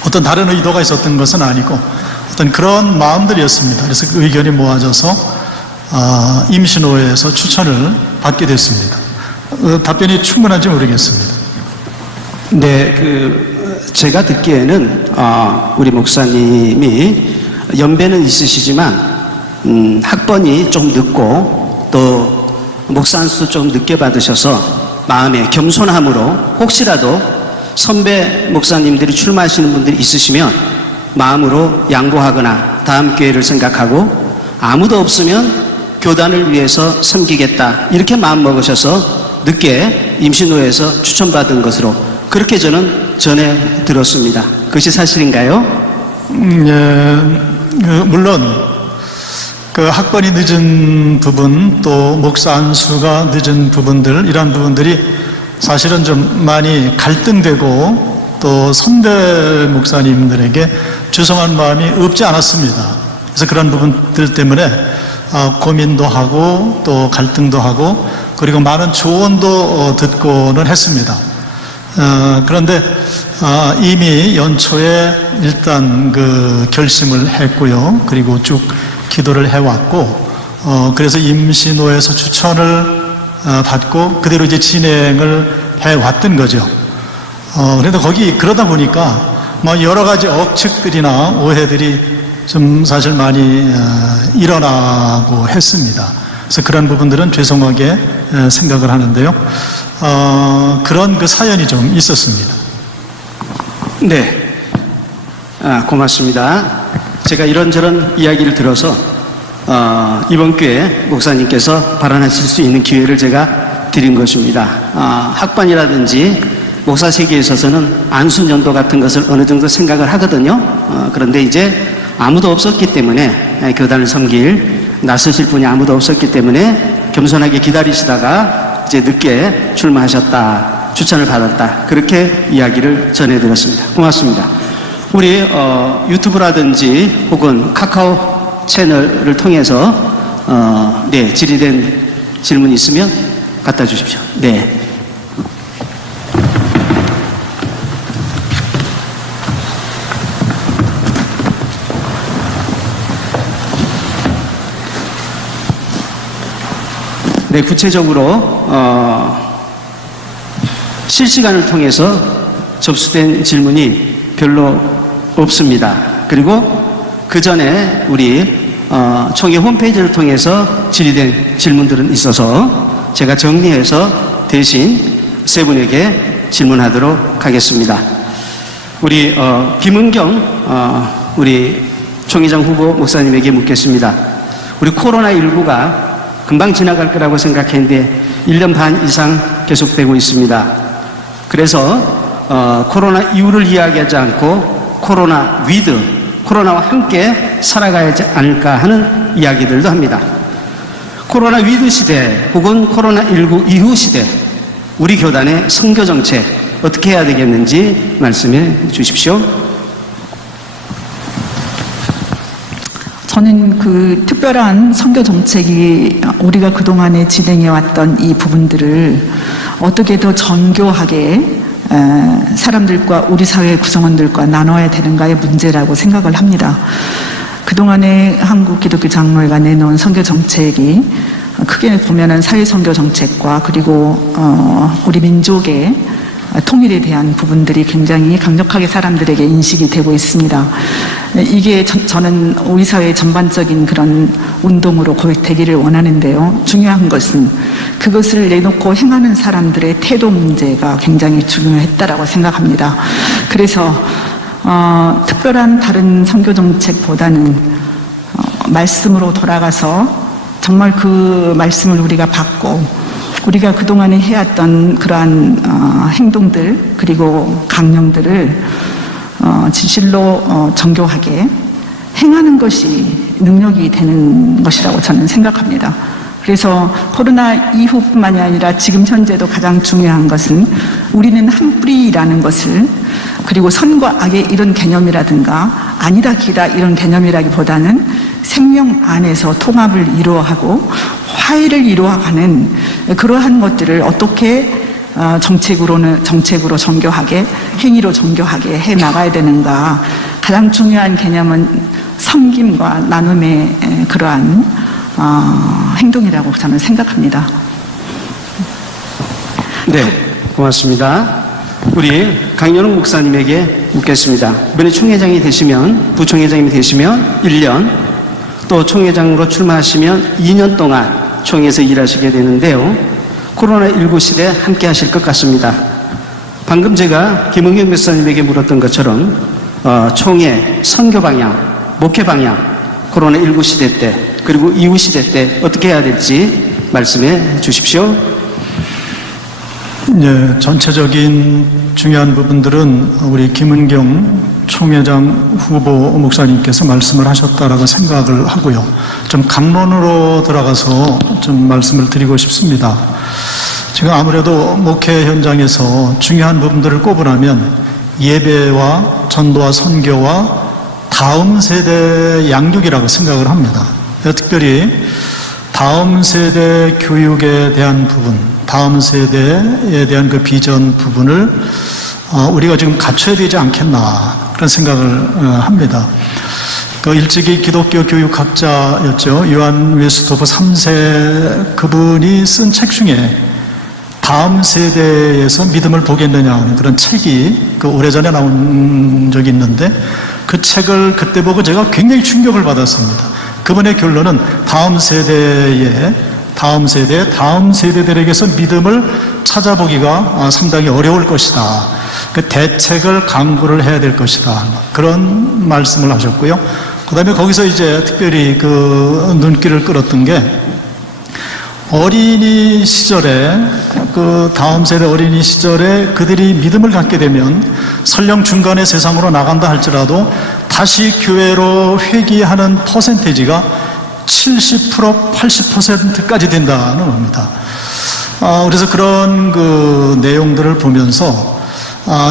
어떤 다른 의도가 있었던 것은 아니고 어떤 그런 마음들이었습니다. 그래서 그 의견이 모아져서 임시노회에서 추천을 받게 됐습니다. 답변이 충분한지 모르겠습니다. 네, 제가 듣기에는 우리 목사님이 연배는 있으시지만 학번이 좀 늦고 또 목사 안수도 좀 늦게 받으셔서 마음의 겸손함으로 혹시라도 선배 목사님들이 출마하시는 분들이 있으시면 마음으로 양보하거나 다음 기회를 생각하고 아무도 없으면 교단을 위해서 섬기겠다 이렇게 마음 먹으셔서 늦게 임시노회에서 추천받은 것으로 그렇게 저는 전해 들었습니다. 그것이 사실인가요? 물론 그 학번이 늦은 부분 또 목사 안수가 늦은 부분들 이런 부분들이 사실은 좀 많이 갈등되고 또 선배 목사님들에게 죄송한 마음이 없지 않았습니다. 그래서 그런 부분들 때문에 고민도 하고 또 갈등도 하고 그리고 많은 조언도 듣고는 했습니다. 그런데 이미 연초에 일단 그 결심을 했고요. 그리고 쭉 기도를 해왔고, 그래서 임시노에서 추천을 받고 그대로 이제 진행을 해왔던 거죠. 그런데 그러다 보니까 뭐 여러 가지 억측들이나 오해들이 좀 사실 많이 일어나고 했습니다. 그래서 그런 부분들은 죄송하게 생각을 하는데요. 그런 그 사연이 좀 있었습니다. 네. 고맙습니다. 제가 이런저런 이야기를 들어서 이번 기회에 목사님께서 발언하실 수 있는 기회를 제가 드린 것입니다. 학반이라든지 목사 세계에 있어서는 안순연도 같은 것을 어느 정도 생각을 하거든요. 그런데 이제 아무도 없었기 때문에 교단을 섬길 나서실 분이 아무도 없었기 때문에 겸손하게 기다리시다가 이제 늦게 출마하셨다, 추천을 받았다, 그렇게 이야기를 전해드렸습니다. 고맙습니다. 우리 유튜브라든지 혹은 카카오 채널을 통해서 네, 질의된 질문이 있으면 갖다 주십시오. 네. 네, 구체적으로 실시간을 통해서 접수된 질문이 별로 없습니다. 그리고 그 전에 우리 총회 홈페이지를 통해서 질의된 질문들은 있어서 제가 정리해서 대신 세 분에게 질문하도록 하겠습니다. 우리 김은경 우리 총회장 후보 목사님에게 묻겠습니다. 우리 코로나19가 금방 지나갈 거라고 생각했는데 1년 반 이상 계속되고 있습니다. 그래서 코로나 이후를 이야기하지 않고 코로나 위드, 코로나와 함께 살아가야 하지 않을까 하는 이야기들도 합니다. 코로나 위드 시대 혹은 코로나19 이후 시대, 우리 교단의 선교 정책 어떻게 해야 되겠는지 말씀해 주십시오. 저는 그 특별한 선교 정책이 우리가 그동안에 진행해왔던 이 부분들을 어떻게 더 정교하게 사람들과 우리 사회 구성원들과 나눠야 되는가의 문제라고 생각을 합니다. 그동안에 한국 기독교 장로회가 내놓은 선교 정책이 크게 보면은 사회 선교 정책과 그리고 우리 민족의 통일에 대한 부분들이 굉장히 강력하게 사람들에게 인식이 되고 있습니다. 이게 저는 우리 사회의 전반적인 그런 운동으로 되기를 원하는데요. 중요한 것은 그것을 내놓고 행하는 사람들의 태도 문제가 굉장히 중요했다라고 생각합니다. 그래서 특별한 다른 선교 정책보다는 말씀으로 돌아가서 정말 그 말씀을 우리가 받고 우리가 그동안에 해왔던 그러한 행동들 그리고 강령들을 진실로 정교하게 행하는 것이 능력이 되는 것이라고 저는 생각합니다. 그래서 코로나 이후뿐만이 아니라 지금 현재도 가장 중요한 것은 우리는 한 뿌리라는 것을, 그리고 선과 악의 이런 개념이라든가 아니다 기다 이런 개념이라기보다는 생명 안에서 통합을 이루어가고 화해를 이루어가는 그러한 것들을 어떻게 정책으로 정교하게, 행위로 정교하게 해 나가야 되는가. 가장 중요한 개념은 섬김과 나눔의 그러한 행동이라고 저는 생각합니다. 네, 고맙습니다. 우리 강연웅 목사님에게 묻겠습니다. 이번에 총회장이 되시면, 부총회장이 되시면 1년, 또 총회장으로 출마하시면 2년 동안 총회에서 일하시게 되는데요. 코로나19 시대에 함께 하실 것 같습니다. 방금 제가 김은경 목사님에게 물었던 것처럼 총회 선교 방향, 목회 방향, 코로나19 시대 때 그리고 이후 시대 때 어떻게 해야 될지 말씀해 주십시오. 네, 전체적인 중요한 부분들은 우리 김은경 총회장 후보 목사님께서 말씀을 하셨다라고 생각을 하고요. 좀 감론으로 들어가서 좀 말씀을 드리고 싶습니다. 제가 아무래도 목회 현장에서 중요한 부분들을 꼽으라면 예배와 전도와 선교와 다음 세대 양육이라고 생각을 합니다. 특별히 다음 세대 교육에 대한 부분, 다음 세대에 대한 그 비전 부분을 우리가 지금 갖춰야 되지 않겠나 그런 생각을 합니다. 그 일찍이 기독교 교육학자였죠. 요한 웨스토프 3세 그분이 쓴 책 중에 다음 세대에서 믿음을 보겠느냐 하는 그런 책이 그 오래전에 나온 적이 있는데 그 책을 그때 보고 제가 굉장히 충격을 받았습니다. 그분의 결론은 다음 세대들에게서 믿음을 찾아보기가 상당히 어려울 것이다. 그 대책을 강구를 해야 될 것이다. 그런 말씀을 하셨고요. 그 다음에 거기서 이제 특별히 그 눈길을 끌었던 게 어린이 시절에 그 다음 세대 어린이 시절에 그들이 믿음을 갖게 되면 설령 중간에 세상으로 나간다 할지라도 다시 교회로 회귀하는 퍼센테이지가 70% 80%까지 된다는 겁니다. 그래서 그런 그 내용들을 보면서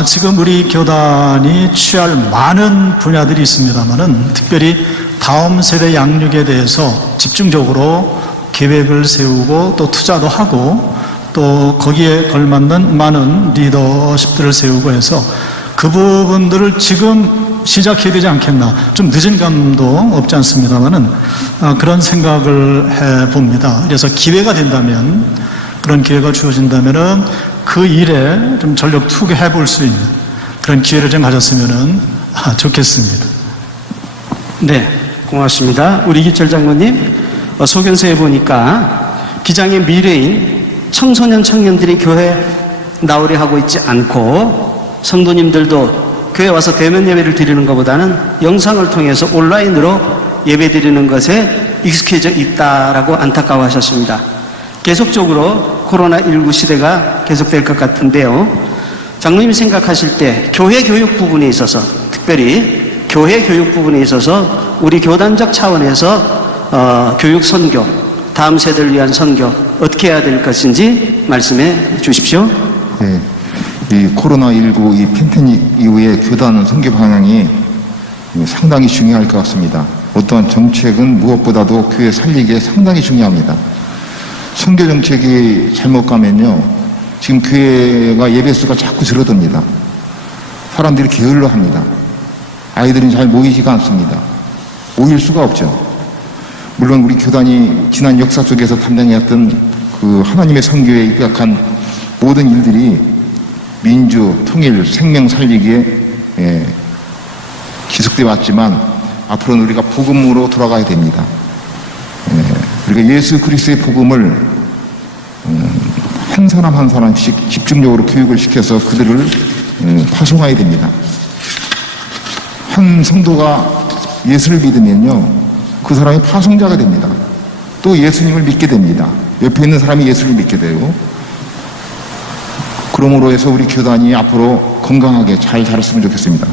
지금 우리 교단이 취할 많은 분야들이 있습니다만은 특별히 다음 세대 양육에 대해서 집중적으로 계획을 세우고 또 투자도 하고 또 거기에 걸맞는 많은 리더십들을 세우고 해서 그 부분들을 지금 시작해야 되지 않겠나. 좀 늦은 감도 없지 않습니다만은 그런 생각을 해 봅니다. 그래서 기회가 된다면, 그런 기회가 주어진다면은 그 일에 좀 전력 투구해 볼 수 있는 그런 기회를 좀 가졌으면은 좋겠습니다. 네, 고맙습니다. 우리 이기철 장로님, 소견서에 보니까 기장의 미래인 청소년 청년들이 교회 나오려 하고 있지 않고 성도님들도 교회 와서 대면 예배를 드리는 것보다는 영상을 통해서 온라인으로 예배 드리는 것에 익숙해져 있다라고 안타까워하셨습니다. 계속적으로 코로나19 시대가 계속될 것 같은데요. 장로님이 생각하실 때 교회 교육 부분에 있어서, 특별히 교회 교육 부분에 있어서 우리 교단적 차원에서 교육 선교, 다음 세대를 위한 선교 어떻게 해야 될 것인지 말씀해 주십시오. 네, 이 코로나19 이 팬데믹 이후에 교단 선교 방향이 상당히 중요할 것 같습니다. 어떠한 정책은 무엇보다도 교회 살리기에 상당히 중요합니다. 선교 정책이 잘못 가면요, 지금 교회가 예배 수가 자꾸 줄어듭니다. 사람들이 게을러합니다. 아이들이 잘 모이지가 않습니다. 모일 수가 없죠. 물론 우리 교단이 지난 역사 속에서 담당해왔던 그 하나님의 선교에 입각한 모든 일들이 민주, 통일, 생명 살리기에 지속되어 왔지만 앞으로는 우리가 복음으로 돌아가야 됩니다. 우리가 예수 그리스도의 복음을 한 사람 한 사람씩 집중적으로 교육을 시켜서 그들을 파송해야 됩니다. 한 성도가 예수를 믿으면요, 그 사람이 파송자가 됩니다. 또 예수님을 믿게 됩니다. 옆에 있는 사람이 예수를 믿게 되고, 그러므로 해서 우리 교단이 앞으로 건강하게 잘 자랐으면 좋겠습니다.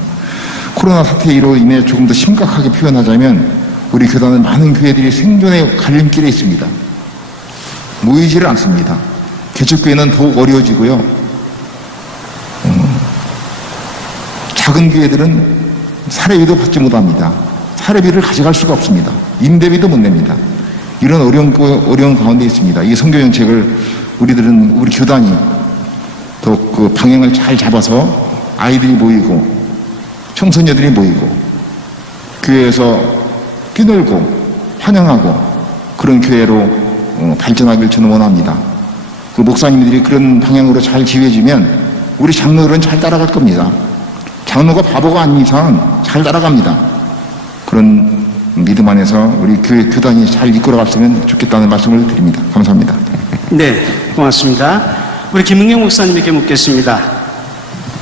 코로나 사태로 인해 조금 더 심각하게 표현하자면 우리 교단은 많은 교회들이 생존의 갈림길에 있습니다. 모이지를 않습니다. 개척교회는 더욱 어려워지고요. 작은 교회들은 사례비도 받지 못합니다. 사례비를 가져갈 수가 없습니다. 임대비도 못 냅니다. 이런 어려운 가운데 있습니다. 이 선교 정책을 우리 교단이 더 그 방향을 잘 잡아서 아이들이 모이고 청소년들이 모이고 교회에서 뛰놀고 환영하고 그런 교회로 발전하길 저는 원합니다. 그 목사님들이 그런 방향으로 잘 지휘해주면 우리 장로들은 잘 따라갈 겁니다. 장로가 바보가 아닌 이상 잘 따라갑니다. 그런 믿음 안에서 우리 교단이 잘 이끌어갔으면 좋겠다는 말씀을 드립니다. 감사합니다. 네, 고맙습니다. 우리 김은경 목사님에게 묻겠습니다.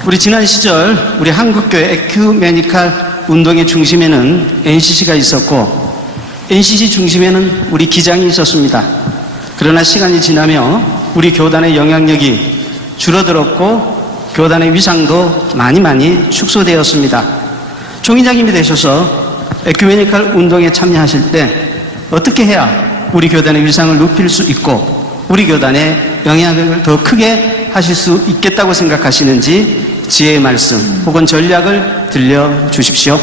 우리 지난 시절 우리 한국교회 에큐메니칼 운동의 중심에는 NCC가 있었고 NCC 중심에는 우리 기장이 있었습니다. 그러나 시간이 지나며 우리 교단의 영향력이 줄어들었고 교단의 위상도 많이 축소되었습니다. 총회장님이 되셔서 에큐메니칼 운동에 참여하실 때 어떻게 해야 우리 교단의 위상을 높일 수 있고 우리 교단의 영향력을 더 크게 하실 수 있겠다고 생각하시는지 지혜의 말씀 혹은 전략을 들려주십시오.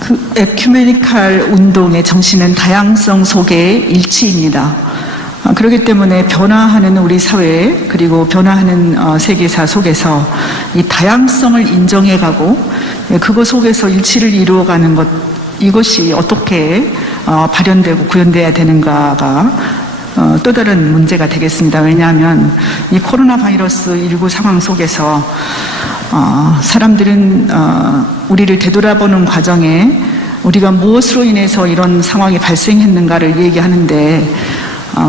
그 에큐메니칼 운동의 정신은 다양성 속의 일치입니다. 그렇기 때문에 변화하는 우리 사회 그리고 변화하는 세계사 속에서 이 다양성을 인정해가고 그것 속에서 일치를 이루어가는 것, 이것이 어떻게 발현되고 구현돼야 되는가가 또 다른 문제가 되겠습니다. 왜냐하면 이 코로나 바이러스 19 상황 속에서 사람들은 우리를 되돌아보는 과정에 우리가 무엇으로 인해서 이런 상황이 발생했는가를 얘기하는데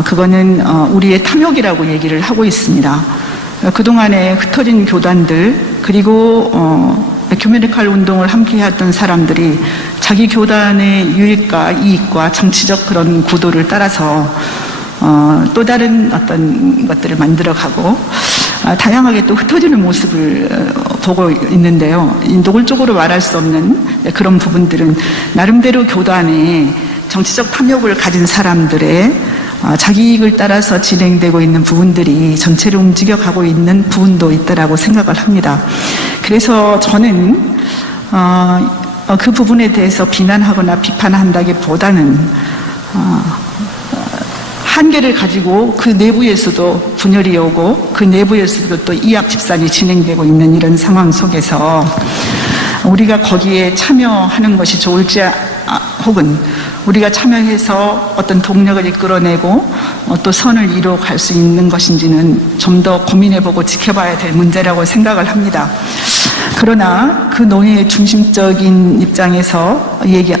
그거는 우리의 탐욕이라고 얘기를 하고 있습니다. 그동안에 흩어진 교단들 그리고 에큐메니칼 운동을 함께 했던 사람들이 자기 교단의 유익과 이익과 정치적 그런 구도를 따라서 또 다른 어떤 것들을 만들어가고 다양하게 또 흩어지는 모습을 보고 있는데요. 노골적으로 말할 수 없는 그런 부분들은 나름대로 교단에 정치적 탐욕을 가진 사람들의 자기 이익을 따라서 진행되고 있는 부분들이 전체를 움직여가고 있는 부분도 있다라고 생각을 합니다. 그래서 저는 그 부분에 대해서 비난하거나 비판한다기보다는 한계를 가지고 그 내부에서도 분열이 오고 그 내부에서도 또 이합 집산이 진행되고 있는 이런 상황 속에서 우리가 거기에 참여하는 것이 좋을지 혹은 우리가 참여해서 어떤 동력을 이끌어내고 또 선을 이루어갈 수 있는 것인지는 좀 더 고민해보고 지켜봐야 될 문제라고 생각을 합니다. 그러나 그 논의의 중심적인 입장에서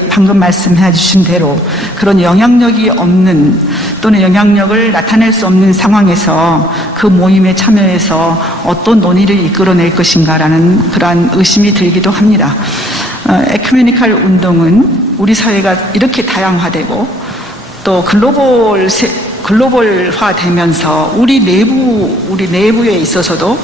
방금 말씀해 주신 대로 그런 영향력이 없는 또는 영향력을 나타낼 수 없는 상황에서 그 모임에 참여해서 어떤 논의를 이끌어낼 것인가라는 그러한 의심이 들기도 합니다. 에큐메니칼 운동은 우리 사회가 이렇게 다양화되고 또 글로벌화 되면서 우리 내부에 있어서도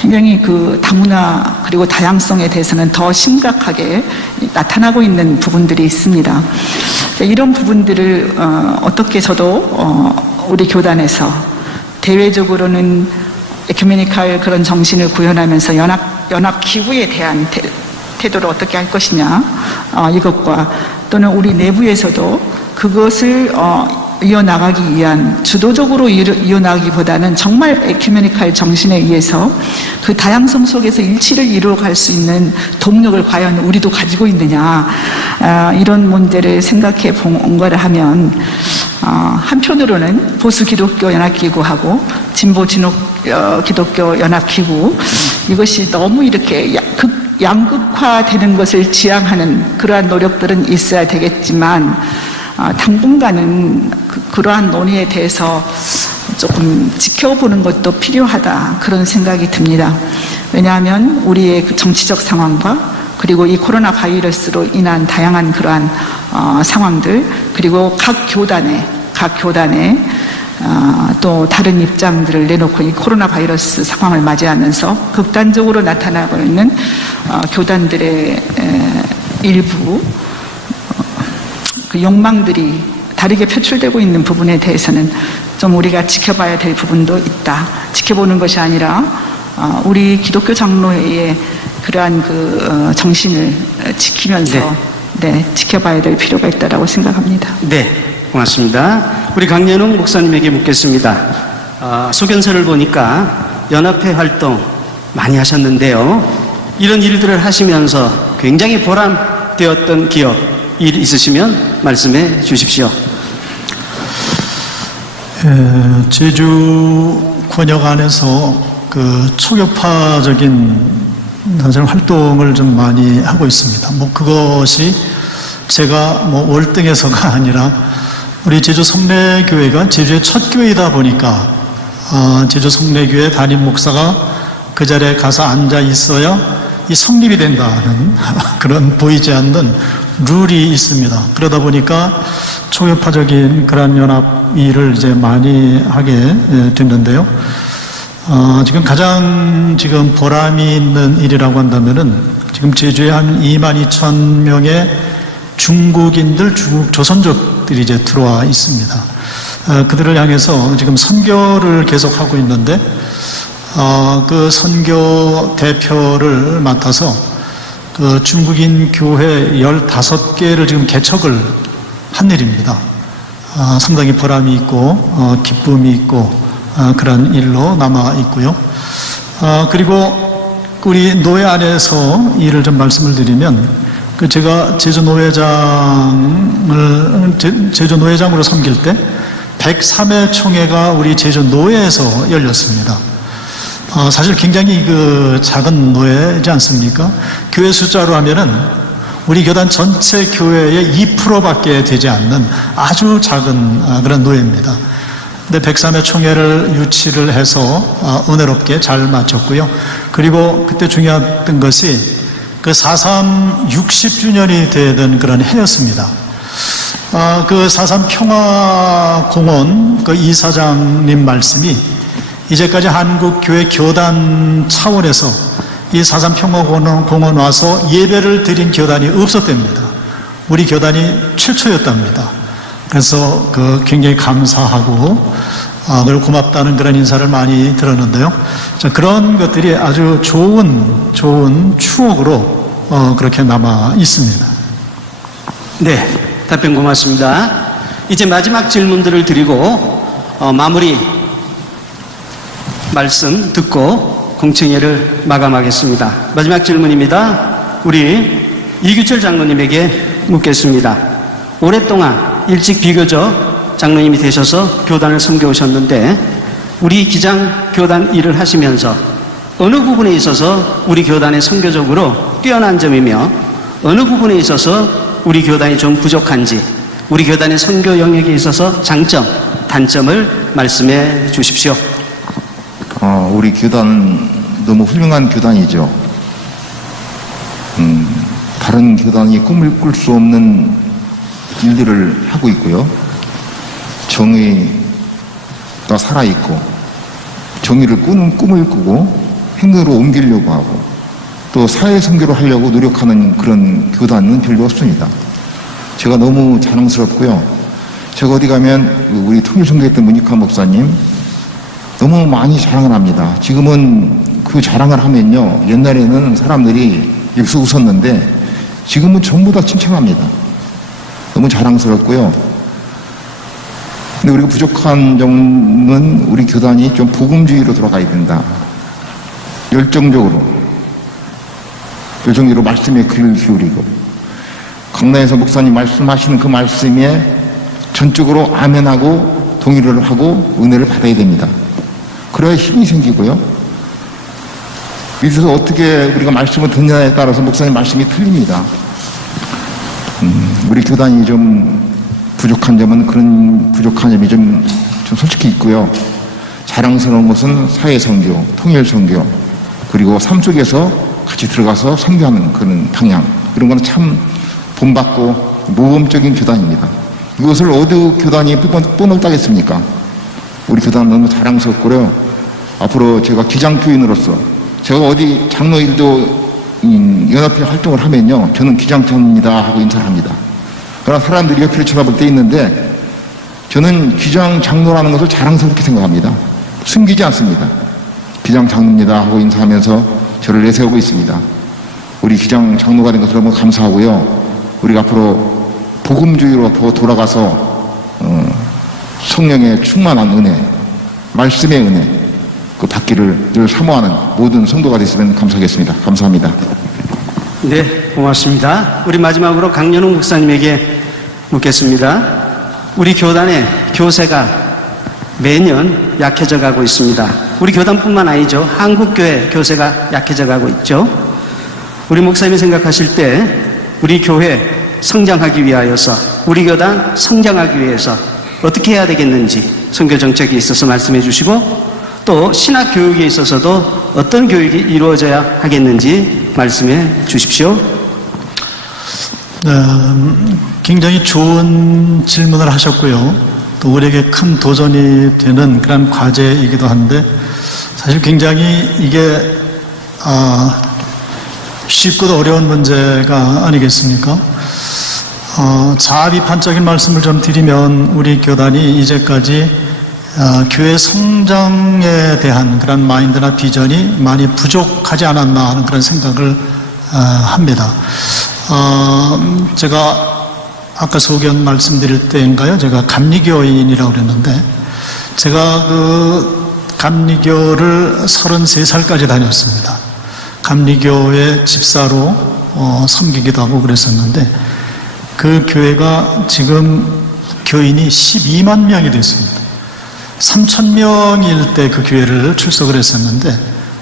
굉장히 그 다문화 그리고 다양성에 대해서는 더 심각하게 나타나고 있는 부분들이 있습니다. 이런 부분들을 어떻게 저도 우리 교단에서 대외적으로는 에큐메니칼 그런 정신을 구현하면서 연합 기구에 대한 태도를 어떻게 할 것이냐 이것과 또는 우리 내부에서도 그것을 이어나가기 위한 주도적으로 이어나가기보다는 정말 에큐메니칼 정신에 의해서 그 다양성 속에서 일치를 이루어갈 수 있는 동력을 과연 우리도 가지고 있느냐 이런 문제를 생각해 본 거를 하면 한편으로는 보수 기독교 연합기구하고 진보 기독교 연합기구 이것이 너무 이렇게 양극화되는 것을 지향하는 그러한 노력들은 있어야 되겠지만 당분간은 그러한 논의에 대해서 조금 지켜보는 것도 필요하다 그런 생각이 듭니다. 왜냐하면 우리의 그 정치적 상황과 그리고 이 코로나 바이러스로 인한 다양한 그러한 상황들 그리고 각 교단에 또 다른 입장들을 내놓고 이 코로나 바이러스 상황을 맞이하면서 극단적으로 나타나고 있는 교단들의 일부 그 욕망들이 다르게 표출되고 있는 부분에 대해서는 좀 우리가 지켜봐야 될 부분도 있다. 지켜보는 것이 아니라 우리 기독교 장로회의 그러한 그 정신을 지키면서 지켜봐야 될 필요가 있다라고 생각합니다. 네, 고맙습니다. 우리 강연웅 목사님에게 묻겠습니다. 소견서를 보니까 연합회 활동 많이 하셨는데요. 이런 일들을 하시면서 굉장히 보람되었던 기억 일 있으시면 말씀해 주십시오. 제주 권역 안에서 그 초교파적인 활동을 좀 많이 하고 있습니다. 그것이 제가 월등해서가 아니라 우리 제주 성례교회가 제주의 첫 교회이다 보니까 제주 성례교회 담임 목사가 그 자리에 가서 앉아 있어야 이 성립이 된다는 그런 보이지 않는 룰이 있습니다. 그러다 보니까 초교파적인 그런 연합 일을 이제 많이 하게 됐는데요. 지금 가장 보람이 있는 일이라고 한다면은 지금 제주에 한 22,000명의 중국인들, 중국 조선족들이 이제 들어와 있습니다. 그들을 향해서 지금 선교를 계속하고 있는데, 그 선교 대표를 맡아서 그 중국인 교회 15개를 지금 개척을 한 일입니다. 상당히 보람이 있고 기쁨이 있고 그런 일로 남아 있고요. 그리고 우리 노회 안에서 일을 좀 말씀을 드리면 제가 제주노회장으로 섬길 때 103회 총회가 우리 제주노회에서 열렸습니다. 사실 굉장히 작은 노회지 않습니까? 교회 숫자로 하면은 우리 교단 전체 교회의 2%밖에 되지 않는 아주 작은 그런 노회입니다. 근데 103회 총회를 유치를 해서 은혜롭게 잘 마쳤고요. 그리고 그때 중요했던 것이 4.3 60주년이 되던 그런 해였습니다. 4.3 평화공원 이사장님 말씀이 이제까지 한국교회 교단 차원에서 이 4.3 평화공원 와서 예배를 드린 교단이 없었답니다. 우리 교단이 최초였답니다. 그래서 굉장히 감사하고 늘 고맙다는 그런 인사를 많이 들었는데요. 그런 것들이 아주 좋은 추억으로 그렇게 남아 있습니다. 네, 답변 고맙습니다. 이제 마지막 질문들을 드리고 마무리 말씀 듣고 공청회를 마감하겠습니다. 마지막 질문입니다. 우리 이규철 장로님에게 묻겠습니다. 오랫동안 일찍 비교적 장로님이 되셔서 교단을 섬겨오셨는데 우리 기장 교단 일을 하시면서 어느 부분에 있어서 우리 교단의 선교적으로 뛰어난 점이며 어느 부분에 있어서 우리 교단이 좀 부족한지 우리 교단의 선교 영역에 있어서 장점, 단점을 말씀해 주십시오. 우리 교단은 너무 훌륭한 교단이죠. 다른 교단이 꿈을 꿀 수 없는 일들을 하고 있고요. 정의가 살아있고 정의를 꾸는 꿈을 꾸고 행동으로 옮기려고 하고 또 사회 선교를 하려고 노력하는 그런 교단은 별로 없습니다. 제가 너무 자랑스럽고요. 제가 어디 가면 우리 통일선교했던 문익환 목사님 너무 많이 자랑을 합니다. 지금은 그 자랑을 하면요. 옛날에는 사람들이 여기서 웃었는데 지금은 전부 다 칭찬합니다. 너무 자랑스럽고요. 근데 우리가 부족한 점은 우리 교단이 좀 복음주의로 돌아가야 된다. 열정적으로 말씀에 귀를 기울이고 강단에서 목사님 말씀하시는 그 말씀에 전적으로 아멘하고 동의를 하고 은혜를 받아야 됩니다. 그래야 힘이 생기고요. 밑에서 어떻게 우리가 말씀을 듣느냐에 따라서 목사님 말씀이 틀립니다. 우리 교단이 좀 부족한 점은 그런 부족한 점이 좀 솔직히 있고요. 자랑스러운 것은 사회선교, 통일선교, 그리고 삶 속에서 같이 들어가서 선교하는 그런 방향, 이런 거는 참 본받고 모범적인 교단입니다. 이것을 어느 교단이 뿜을 따겠습니까? 우리 교단은 너무 자랑스럽고요. 앞으로 제가 기장교인으로서 제가 어디 장로일도 연합회 활동을 하면요. 저는 기장장입니다 하고 인사를 합니다. 그러나 사람들이 옆을 쳐다볼 때 있는데 저는 기장장로라는 것을 자랑스럽게 생각합니다. 숨기지 않습니다. 기장장로입니다 하고 인사하면서 저를 내세우고 있습니다. 우리 기장장로가 된 것을 너무 감사하고요. 우리가 앞으로 복음주의로 더 돌아가서 성령의 충만한 은혜, 말씀의 은혜 받기를 늘 사모하는 모든 성도가 됐으면 감사하겠습니다. 감사합니다. 네, 고맙습니다. 우리 마지막으로 강연웅 목사님에게 묻겠습니다. 우리 교단의 교세가 매년 약해져 가고 있습니다. 우리 교단뿐만 아니죠. 한국교회 교세가 약해져 가고 있죠. 우리 목사님이 생각하실 때 우리 교회 성장하기 위하여서 우리 교단 성장하기 위해서 어떻게 해야 되겠는지 선교정책에 있어서 말씀해 주시고 또 신학 교육에 있어서도 어떤 교육이 이루어져야 하겠는지 말씀해 주십시오. 굉장히 좋은 질문을 하셨고요. 또 우리에게 큰 도전이 되는 그런 과제이기도 한데 사실 굉장히 이게 쉽고도 어려운 문제가 아니겠습니까? 자아비판적인 말씀을 좀 드리면 우리 교단이 이제까지 교회 성장에 대한 그런 마인드나 비전이 많이 부족하지 않았나 하는 그런 생각을 합니다. 제가 아까 소견 말씀드릴 때인가요? 제가 감리교인이라고 그랬는데, 제가 그 감리교를 33살까지 다녔습니다. 감리교의 집사로 섬기기도 하고 그랬었는데, 그 교회가 지금 교인이 12만 명이 됐습니다. 3,000명일 때 그 교회를 출석을 했었는데,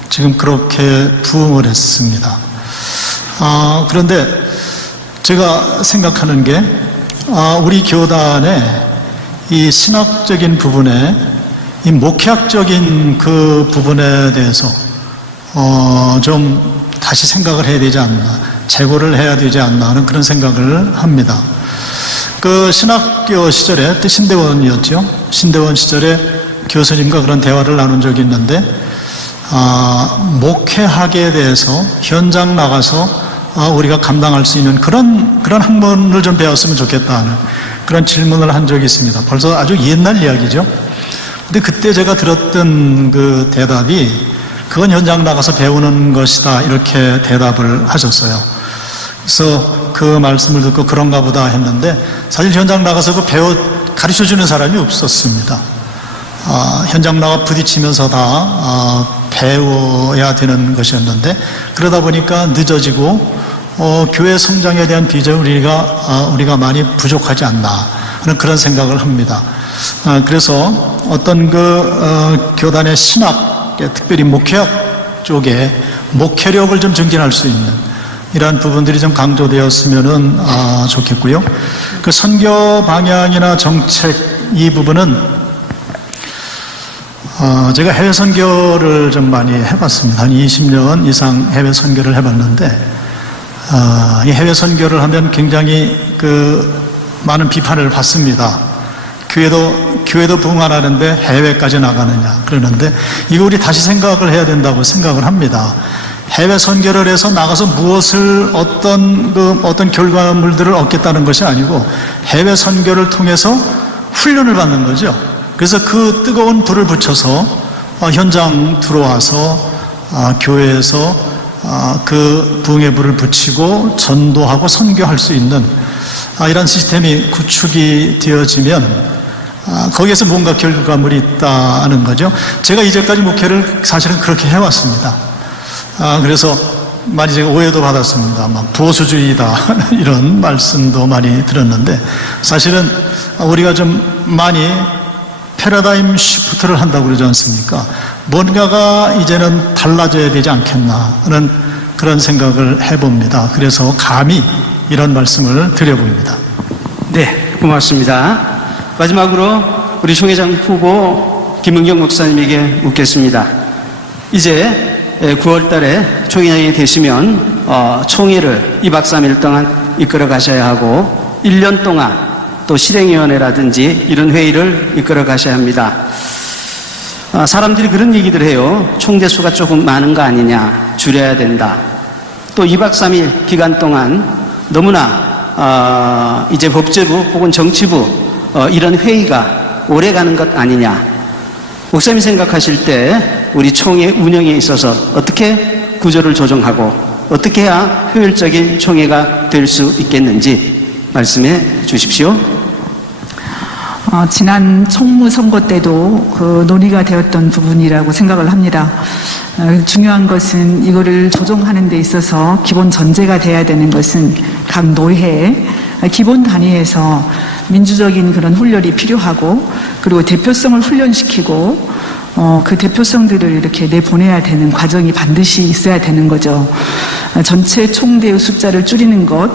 지금 그렇게 부흥을 했습니다. 그런데 제가 생각하는 게, 우리 교단의 이 신학적인 부분에, 이 목회학적인 그 부분에 대해서 좀 다시 생각을 해야 되지 않나, 재고를 해야 되지 않나 하는 그런 생각을 합니다. 그 신학교 시절에, 그때 신대원이었죠. 신대원 시절에 교수님과 그런 대화를 나눈 적이 있는데, 목회학에 대해서 현장 나가서 우리가 감당할 수 있는 그런 학문을 좀 배웠으면 좋겠다는 그런 질문을 한 적이 있습니다. 벌써 아주 옛날 이야기죠. 근데 그때 제가 들었던 그 대답이, 그건 현장 나가서 배우는 것이다, 이렇게 대답을 하셨어요. 그래서 그 말씀을 듣고 그런가 보다 했는데, 사실 현장 나가서 가르쳐 주는 사람이 없었습니다. 현장 나가 부딪히면서 다 배워야 되는 것이었는데, 그러다 보니까 늦어지고 교회 성장에 대한 비전을 우리가 많이 부족하지 않나 하는 그런 생각을 합니다. 그래서 어떤 교단의 신학, 특별히 목회학 쪽에 목회력을 좀 증진할 수 있는 이러한 부분들이 좀 강조되었으면 좋겠고요. 그 선교 방향이나 정책, 이 부분은 제가 해외 선교를 좀 많이 해봤습니다. 한 20년 이상 해외 선교를 해봤는데, 이 해외 선교를 하면 굉장히 많은 비판을 받습니다. 교회도 부흥 안 하는데 해외까지 나가느냐 그러는데, 이거 우리 다시 생각을 해야 된다고 생각을 합니다. 해외 선교를 해서 나가서 무엇을 어떤 결과물들을 얻겠다는 것이 아니고, 해외 선교를 통해서 훈련을 받는 거죠. 그래서 그 뜨거운 불을 붙여서 현장 들어와서 교회에서 그 부흥의 불을 붙이고 전도하고 선교할 수 있는 이런 시스템이 구축이 되어지면 거기에서 뭔가 결과물이 있다는 거죠. 제가 이제까지 목회를 사실은 그렇게 해왔습니다. 그래서 많이 제가 오해도 받았습니다. 막 보수주의다 이런 말씀도 많이 들었는데, 사실은 우리가 좀 많이 패러다임 시프트를 한다고 그러지 않습니까? 뭔가가 이제는 달라져야 되지 않겠나 하는 그런 생각을 해봅니다. 그래서 감히 이런 말씀을 드려봅니다. 네, 고맙습니다. 마지막으로 우리 총회장 후보 김은경 목사님에게 묻겠습니다. 이제 9월 달에 총회장이 되시면 총회를 2박 3일 동안 이끌어 가셔야 하고, 1년 동안 또 실행위원회라든지 이런 회의를 이끌어 가셔야 합니다. 사람들이 그런 얘기들 해요. 총대수가 조금 많은 거 아니냐, 줄여야 된다. 또 2박 3일 기간 동안 너무나 이제 법제부 혹은 정치부 이런 회의가 오래 가는 것 아니냐. 목사님이 생각하실 때 우리 총회 운영에 있어서 어떻게 구조를 조정하고 어떻게 해야 효율적인 총회가 될 수 있겠는지 말씀해 주십시오. 지난 총무 선거 때도 그 논의가 되었던 부분이라고 생각을 합니다. 중요한 것은 이거를 조정하는 데 있어서 기본 전제가 돼야 되는 것은 각 노회의 기본 단위에서 민주적인 그런 훈련이 필요하고, 그리고 대표성을 훈련시키고 그 대표성들을 이렇게 내보내야 되는 과정이 반드시 있어야 되는 거죠. 전체 총대의 숫자를 줄이는 것,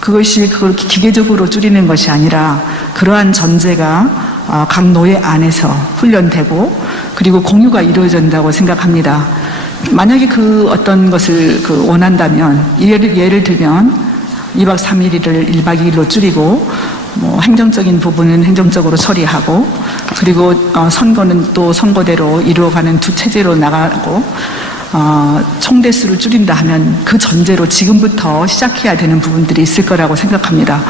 그것이 그렇게 기계적으로 줄이는 것이 아니라 그러한 전제가 각 노예 안에서 훈련되고 그리고 공유가 이루어진다고 생각합니다. 만약에 그 어떤 것을 원한다면, 예를 들면 2박 3일을 1박 2일로 줄이고, 행정적인 부분은 행정적으로 처리하고, 그리고 선거는 또 선거대로 이루어가는 두 체제로 나가고, 총대수를 줄인다 하면 그 전제로 지금부터 시작해야 되는 부분들이 있을 거라고 생각합니다.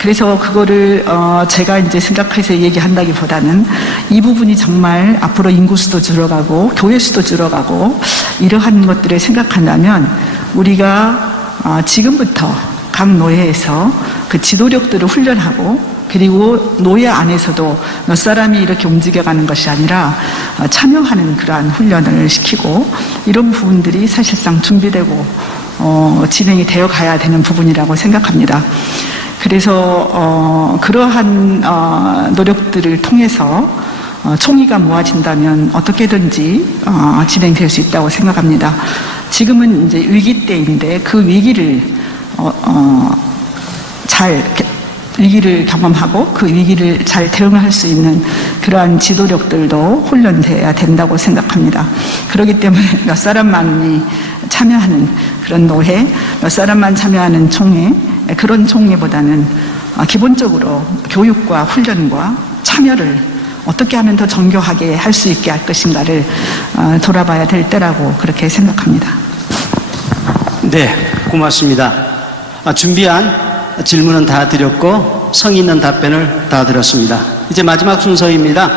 그래서 그거를 제가 이제 생각해서 얘기한다기보다는 이 부분이 정말 앞으로 인구수도 줄어가고 교회 수도 줄어가고 이러한 것들을 생각한다면 우리가 지금부터 각 노예에서 그 지도력들을 훈련하고 그리고 노예 안에서도 몇 사람이 이렇게 움직여가는 것이 아니라 참여하는 그러한 훈련을 시키고 이런 부분들이 사실상 준비되고 진행이 되어 가야 되는 부분이라고 생각합니다. 그래서 그러한 노력들을 통해서 총의가 모아진다면 어떻게든지 진행될 수 있다고 생각합니다. 지금은 이제 위기 때인데 그 위기를 위기를 경험하고 그 위기를 잘 대응할 수 있는 그러한 지도력들도 훈련돼야 된다고 생각합니다. 그렇기 때문에 몇 사람만이 참여하는 그런 노회, 몇 사람만 참여하는 총회, 그런 총회보다는 기본적으로 교육과 훈련과 참여를 어떻게 하면 더 정교하게 할 수 있게 할 것인가를 돌아봐야 될 때라고 그렇게 생각합니다. 네, 고맙습니다. 준비한 질문은 다 드렸고 성의 있는 답변을 다 들었습니다. 이제 마지막 순서입니다.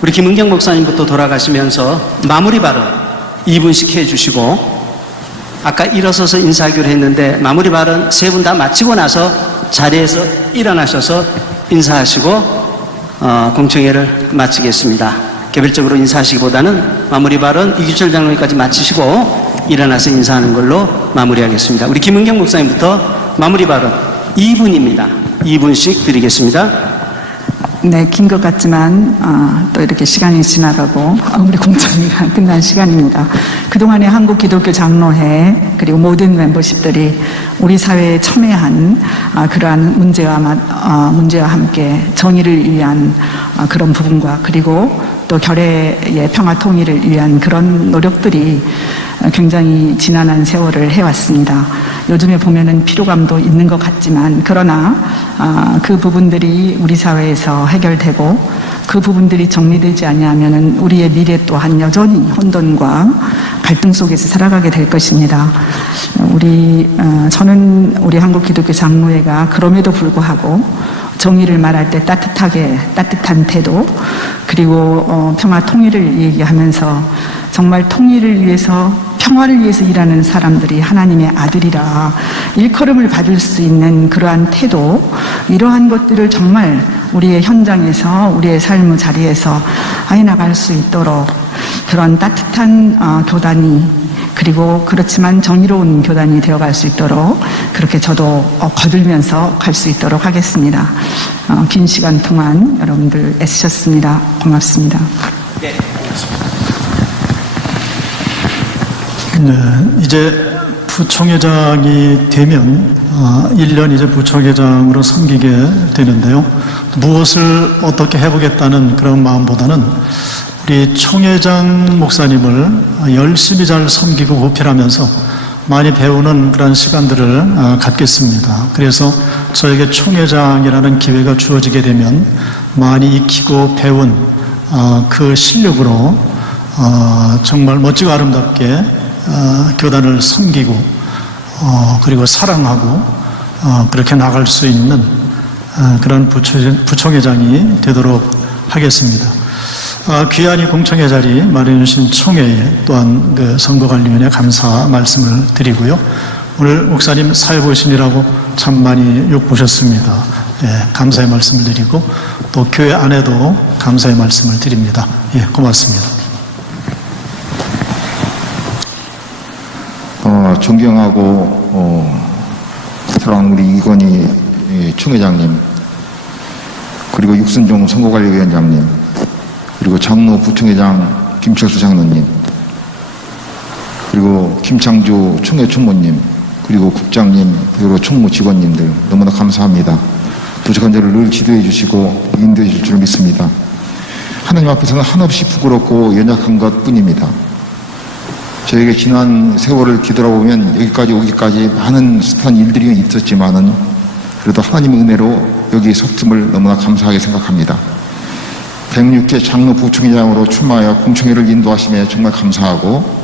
우리 김은경 목사님부터 돌아가시면서 마무리 발언 2분씩 해주시고 아까 일어서서 인사하기로 했는데 마무리 발언 3분 다 마치고 나서 자리에서 일어나셔서 인사하시고 공청회를 마치겠습니다. 개별적으로 인사하시기보다는 마무리 발언 이규철 장로님까지 마치시고 일어나서 인사하는 걸로 마무리하겠습니다. 우리 김은경 목사님부터 마무리 발언 2분입니다. 2분씩 드리겠습니다. 네, 긴 것 같지만 또 이렇게 시간이 지나가고 우리 공청회가 끝난 시간입니다. 그동안에 한국 기독교 장로회 그리고 모든 멤버십들이 우리 사회에 첨예한 그러한 문제와 함께 정의를 위한 그런 부분과 그리고 또 결의의 평화 통일을 위한 그런 노력들이 굉장히 지난한 세월을 해왔습니다. 요즘에 보면은 피로감도 있는 것 같지만 그러나 그 부분들이 우리 사회에서 해결되고 그 부분들이 정리되지 아니하면은 우리의 미래 또한 여전히 혼돈과 갈등 속에서 살아가게 될 것입니다. 저는 우리 한국 기독교 장로회가 그럼에도 불구하고 정의를 말할 때 따뜻한 태도 그리고 평화 통일을 얘기하면서 정말 통일을 위해서 평화를 위해서 일하는 사람들이 하나님의 아들이라 일컬음을 받을 수 있는 그러한 태도 이러한 것들을 정말 우리의 현장에서 우리의 삶의 자리에서 해나갈 수 있도록 그런 따뜻한 교단이 그리고 그렇지만 정의로운 교단이 되어갈 수 있도록 그렇게 저도 거들면서 갈 수 있도록 하겠습니다. 긴 시간 동안 여러분들 애쓰셨습니다. 고맙습니다. 네, 고맙습니다. 네, 이제 부총회장이 되면 1년 이제 부총회장으로 섬기게 되는데요. 무엇을 어떻게 해보겠다는 그런 마음보다는 우리 총회장 목사님을 열심히 잘 섬기고 보필하면서 많이 배우는 그런 시간들을 갖겠습니다. 그래서 저에게 총회장이라는 기회가 주어지게 되면 많이 익히고 배운 그 실력으로 정말 멋지고 아름답게 교단을 섬기고 그리고 사랑하고 그렇게 나갈 수 있는 그런 부총회장이 되도록 하겠습니다. 귀한 이 공청회 자리 마련해 주신 총회에 또한 그 선거관리위원회 감사 말씀을 드리고요. 오늘 목사님 사회 보신이라고 참 많이 욕보셨습니다. 예, 감사의 말씀을 드리고 또 교회 안에도 감사의 말씀을 드립니다. 예, 고맙습니다. 존경하고 사랑하는 우리 이건희 총회장님 그리고 육순종 선거관리위원장님 그리고 장로 부총회장 김철수 장로님 그리고 김창주 총회 총무님 그리고 국장님 그리고 총무 직원님들 너무나 감사합니다. 부족한 저를 늘 지도해 주시고 인도해 주실 줄 믿습니다. 하나님 앞에서는 한없이 부끄럽고 연약한 것 뿐입니다. 저에게 지난 세월을 뒤돌아보면 여기까지 오기까지 많은 숱한 일들이 있었지만은 그래도 하나님의 은혜로 여기 섰음을 너무나 감사하게 생각합니다. 106회 장로 부총회장으로 출마하여 공청회를 인도하심에 정말 감사하고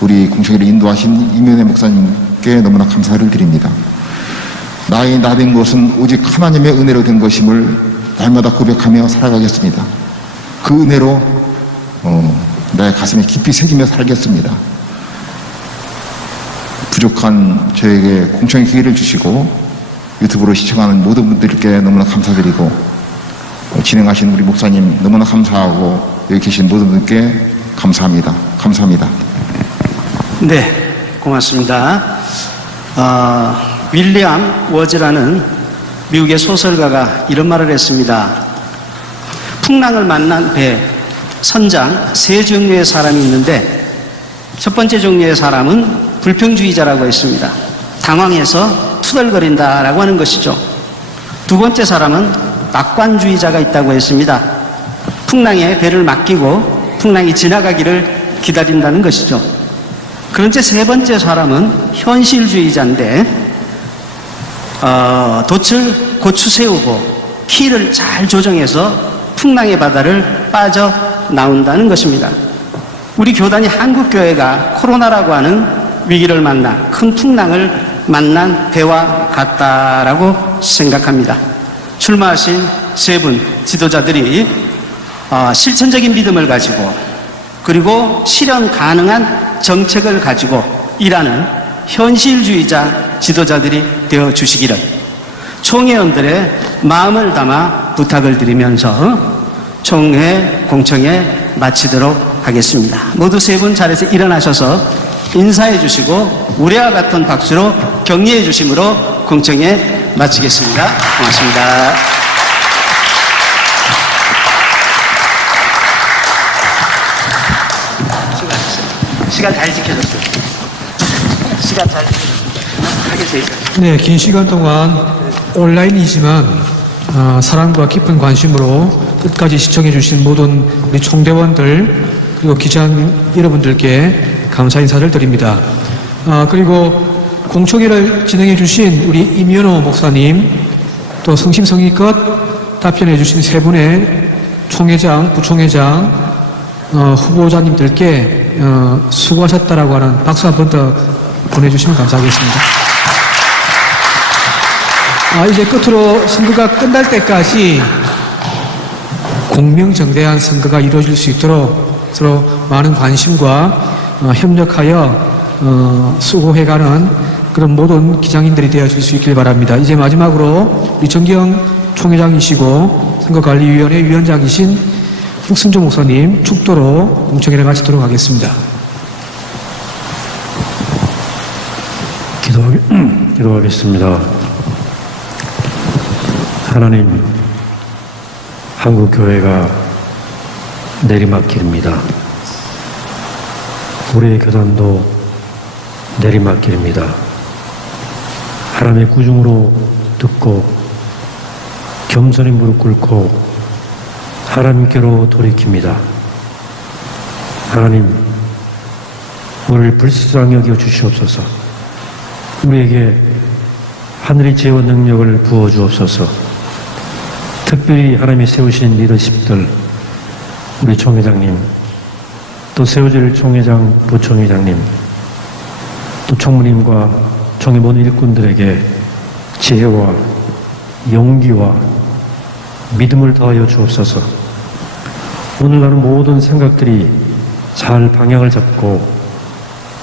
우리 공청회를 인도하신 이면회 목사님께 너무나 감사를 드립니다. 나의 나된 것은 오직 하나님의 은혜로 된 것임을 날마다 고백하며 살아가겠습니다. 그 은혜로 나의 가슴에 깊이 새기며 살겠습니다. 부족한 저에게 공청회 기회를 주시고 유튜브로 시청하는 모든 분들께 너무나 감사드리고 진행하신 우리 목사님 너무나 감사하고 여기 계신 모든 분께 감사합니다. 감사합니다. 네, 고맙습니다. 윌리엄 워즈라는 미국의 소설가가 이런 말을 했습니다. 풍랑을 만난 배, 선장 세 종류의 사람이 있는데 첫 번째 종류의 사람은 불평주의자라고 했습니다. 당황해서 투덜거린다라고 하는 것이죠. 두 번째 사람은 낙관주의자가 있다고 했습니다. 풍랑에 배를 맡기고 풍랑이 지나가기를 기다린다는 것이죠. 그런데 세 번째 사람은 현실주의자인데 돛을 고추 세우고 키를 잘 조정해서 풍랑의 바다를 빠져나온다는 것입니다. 우리 교단이 한국교회가 코로나라고 하는 위기를 만나 큰 풍랑을 만난 배와 같다라고 생각합니다. 출마하신 세 분 지도자들이 실천적인 믿음을 가지고 그리고 실현 가능한 정책을 가지고 일하는 현실주의자 지도자들이 되어 주시기를 총회원들의 마음을 담아 부탁을 드리면서 총회 공청회 마치도록 하겠습니다. 모두 세 분 자리에서 일어나셔서 인사해 주시고 우리와 같은 박수로 격려해 주심으로 공청회 마치겠습니다. 고맙습니다. 시간 잘 지켜줬어요. 시간 잘 지켜줬습니다. 하게 돼 있어요. 네, 긴 시간 동안 온라인이지만 사랑과 깊은 관심으로 끝까지 시청해 주신 모든 우리 총대원들 그리고 기자 여러분들께 감사 인사를 드립니다. 그리고 공청회를 진행해 주신 우리 임현호 목사님 또 성심성의껏 답변해 주신 세 분의 총회장, 부총회장 후보자님들께 수고하셨다라고 하는 박수 한 번 더 보내주시면 감사하겠습니다. 이제 끝으로 선거가 끝날 때까지 공명정대한 선거가 이루어질 수 있도록 서로 많은 관심과 협력하여 수고해가는 그런 모든 기장인들이 되어줄 수 있길 바랍니다. 이제 마지막으로 우리 정기영 총회장이시고 선거관리위원회 위원장이신 흑순조 목사님 축도로 공청회를 마치도록 하겠습니다. 기도하겠습니다. 하나님, 한국교회가 내리막길입니다. 우리의 교단도 내리막길입니다. 하나님의 구중으로 듣고 겸손히 무릎 꿇고 하나님께로 돌이킵니다. 하나님, 우리를 불쌍히 여겨 주시옵소서. 우리에게 하늘의 지혜와 능력을 부어 주옵소서. 특별히 하나님이 세우신 리더십들, 우리 총회장님, 또 세워질 총회장, 부총회장님, 또 총무님과 총회 모든 일꾼들에게 지혜와 용기와 믿음을 더하여 주옵소서. 오늘 나는 모든 생각들이 잘 방향을 잡고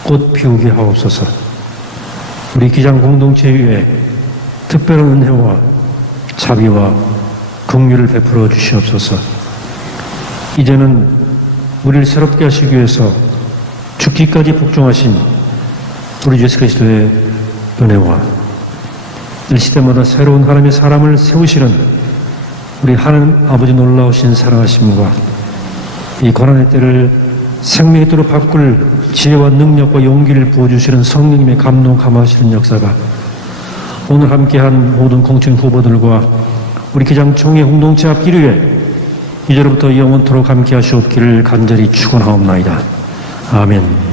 꽃 피우게 하옵소서. 우리 기장 공동체 위에 특별한 은혜와 자비와 긍휼을 베풀어 주시옵소서. 이제는 우리를 새롭게 하시기 위해서 죽기까지 복종하신 우리 예수 그리스도의 은혜와 이 시대마다 새로운 하나님의 사람을 세우시는 우리 하나님 아버지 놀라우신 사랑하심과 이 고난의 때를 생명의 때로 바꿀 지혜와 능력과 용기를 부어주시는 성령님의 감동 감화하시는 역사가 오늘 함께한 모든 공청 후보들과 우리 기장 총회 공동체 앞길 위에 이제로부터 영원토록 함께 하시옵기를 간절히 축원하옵나이다. 아멘.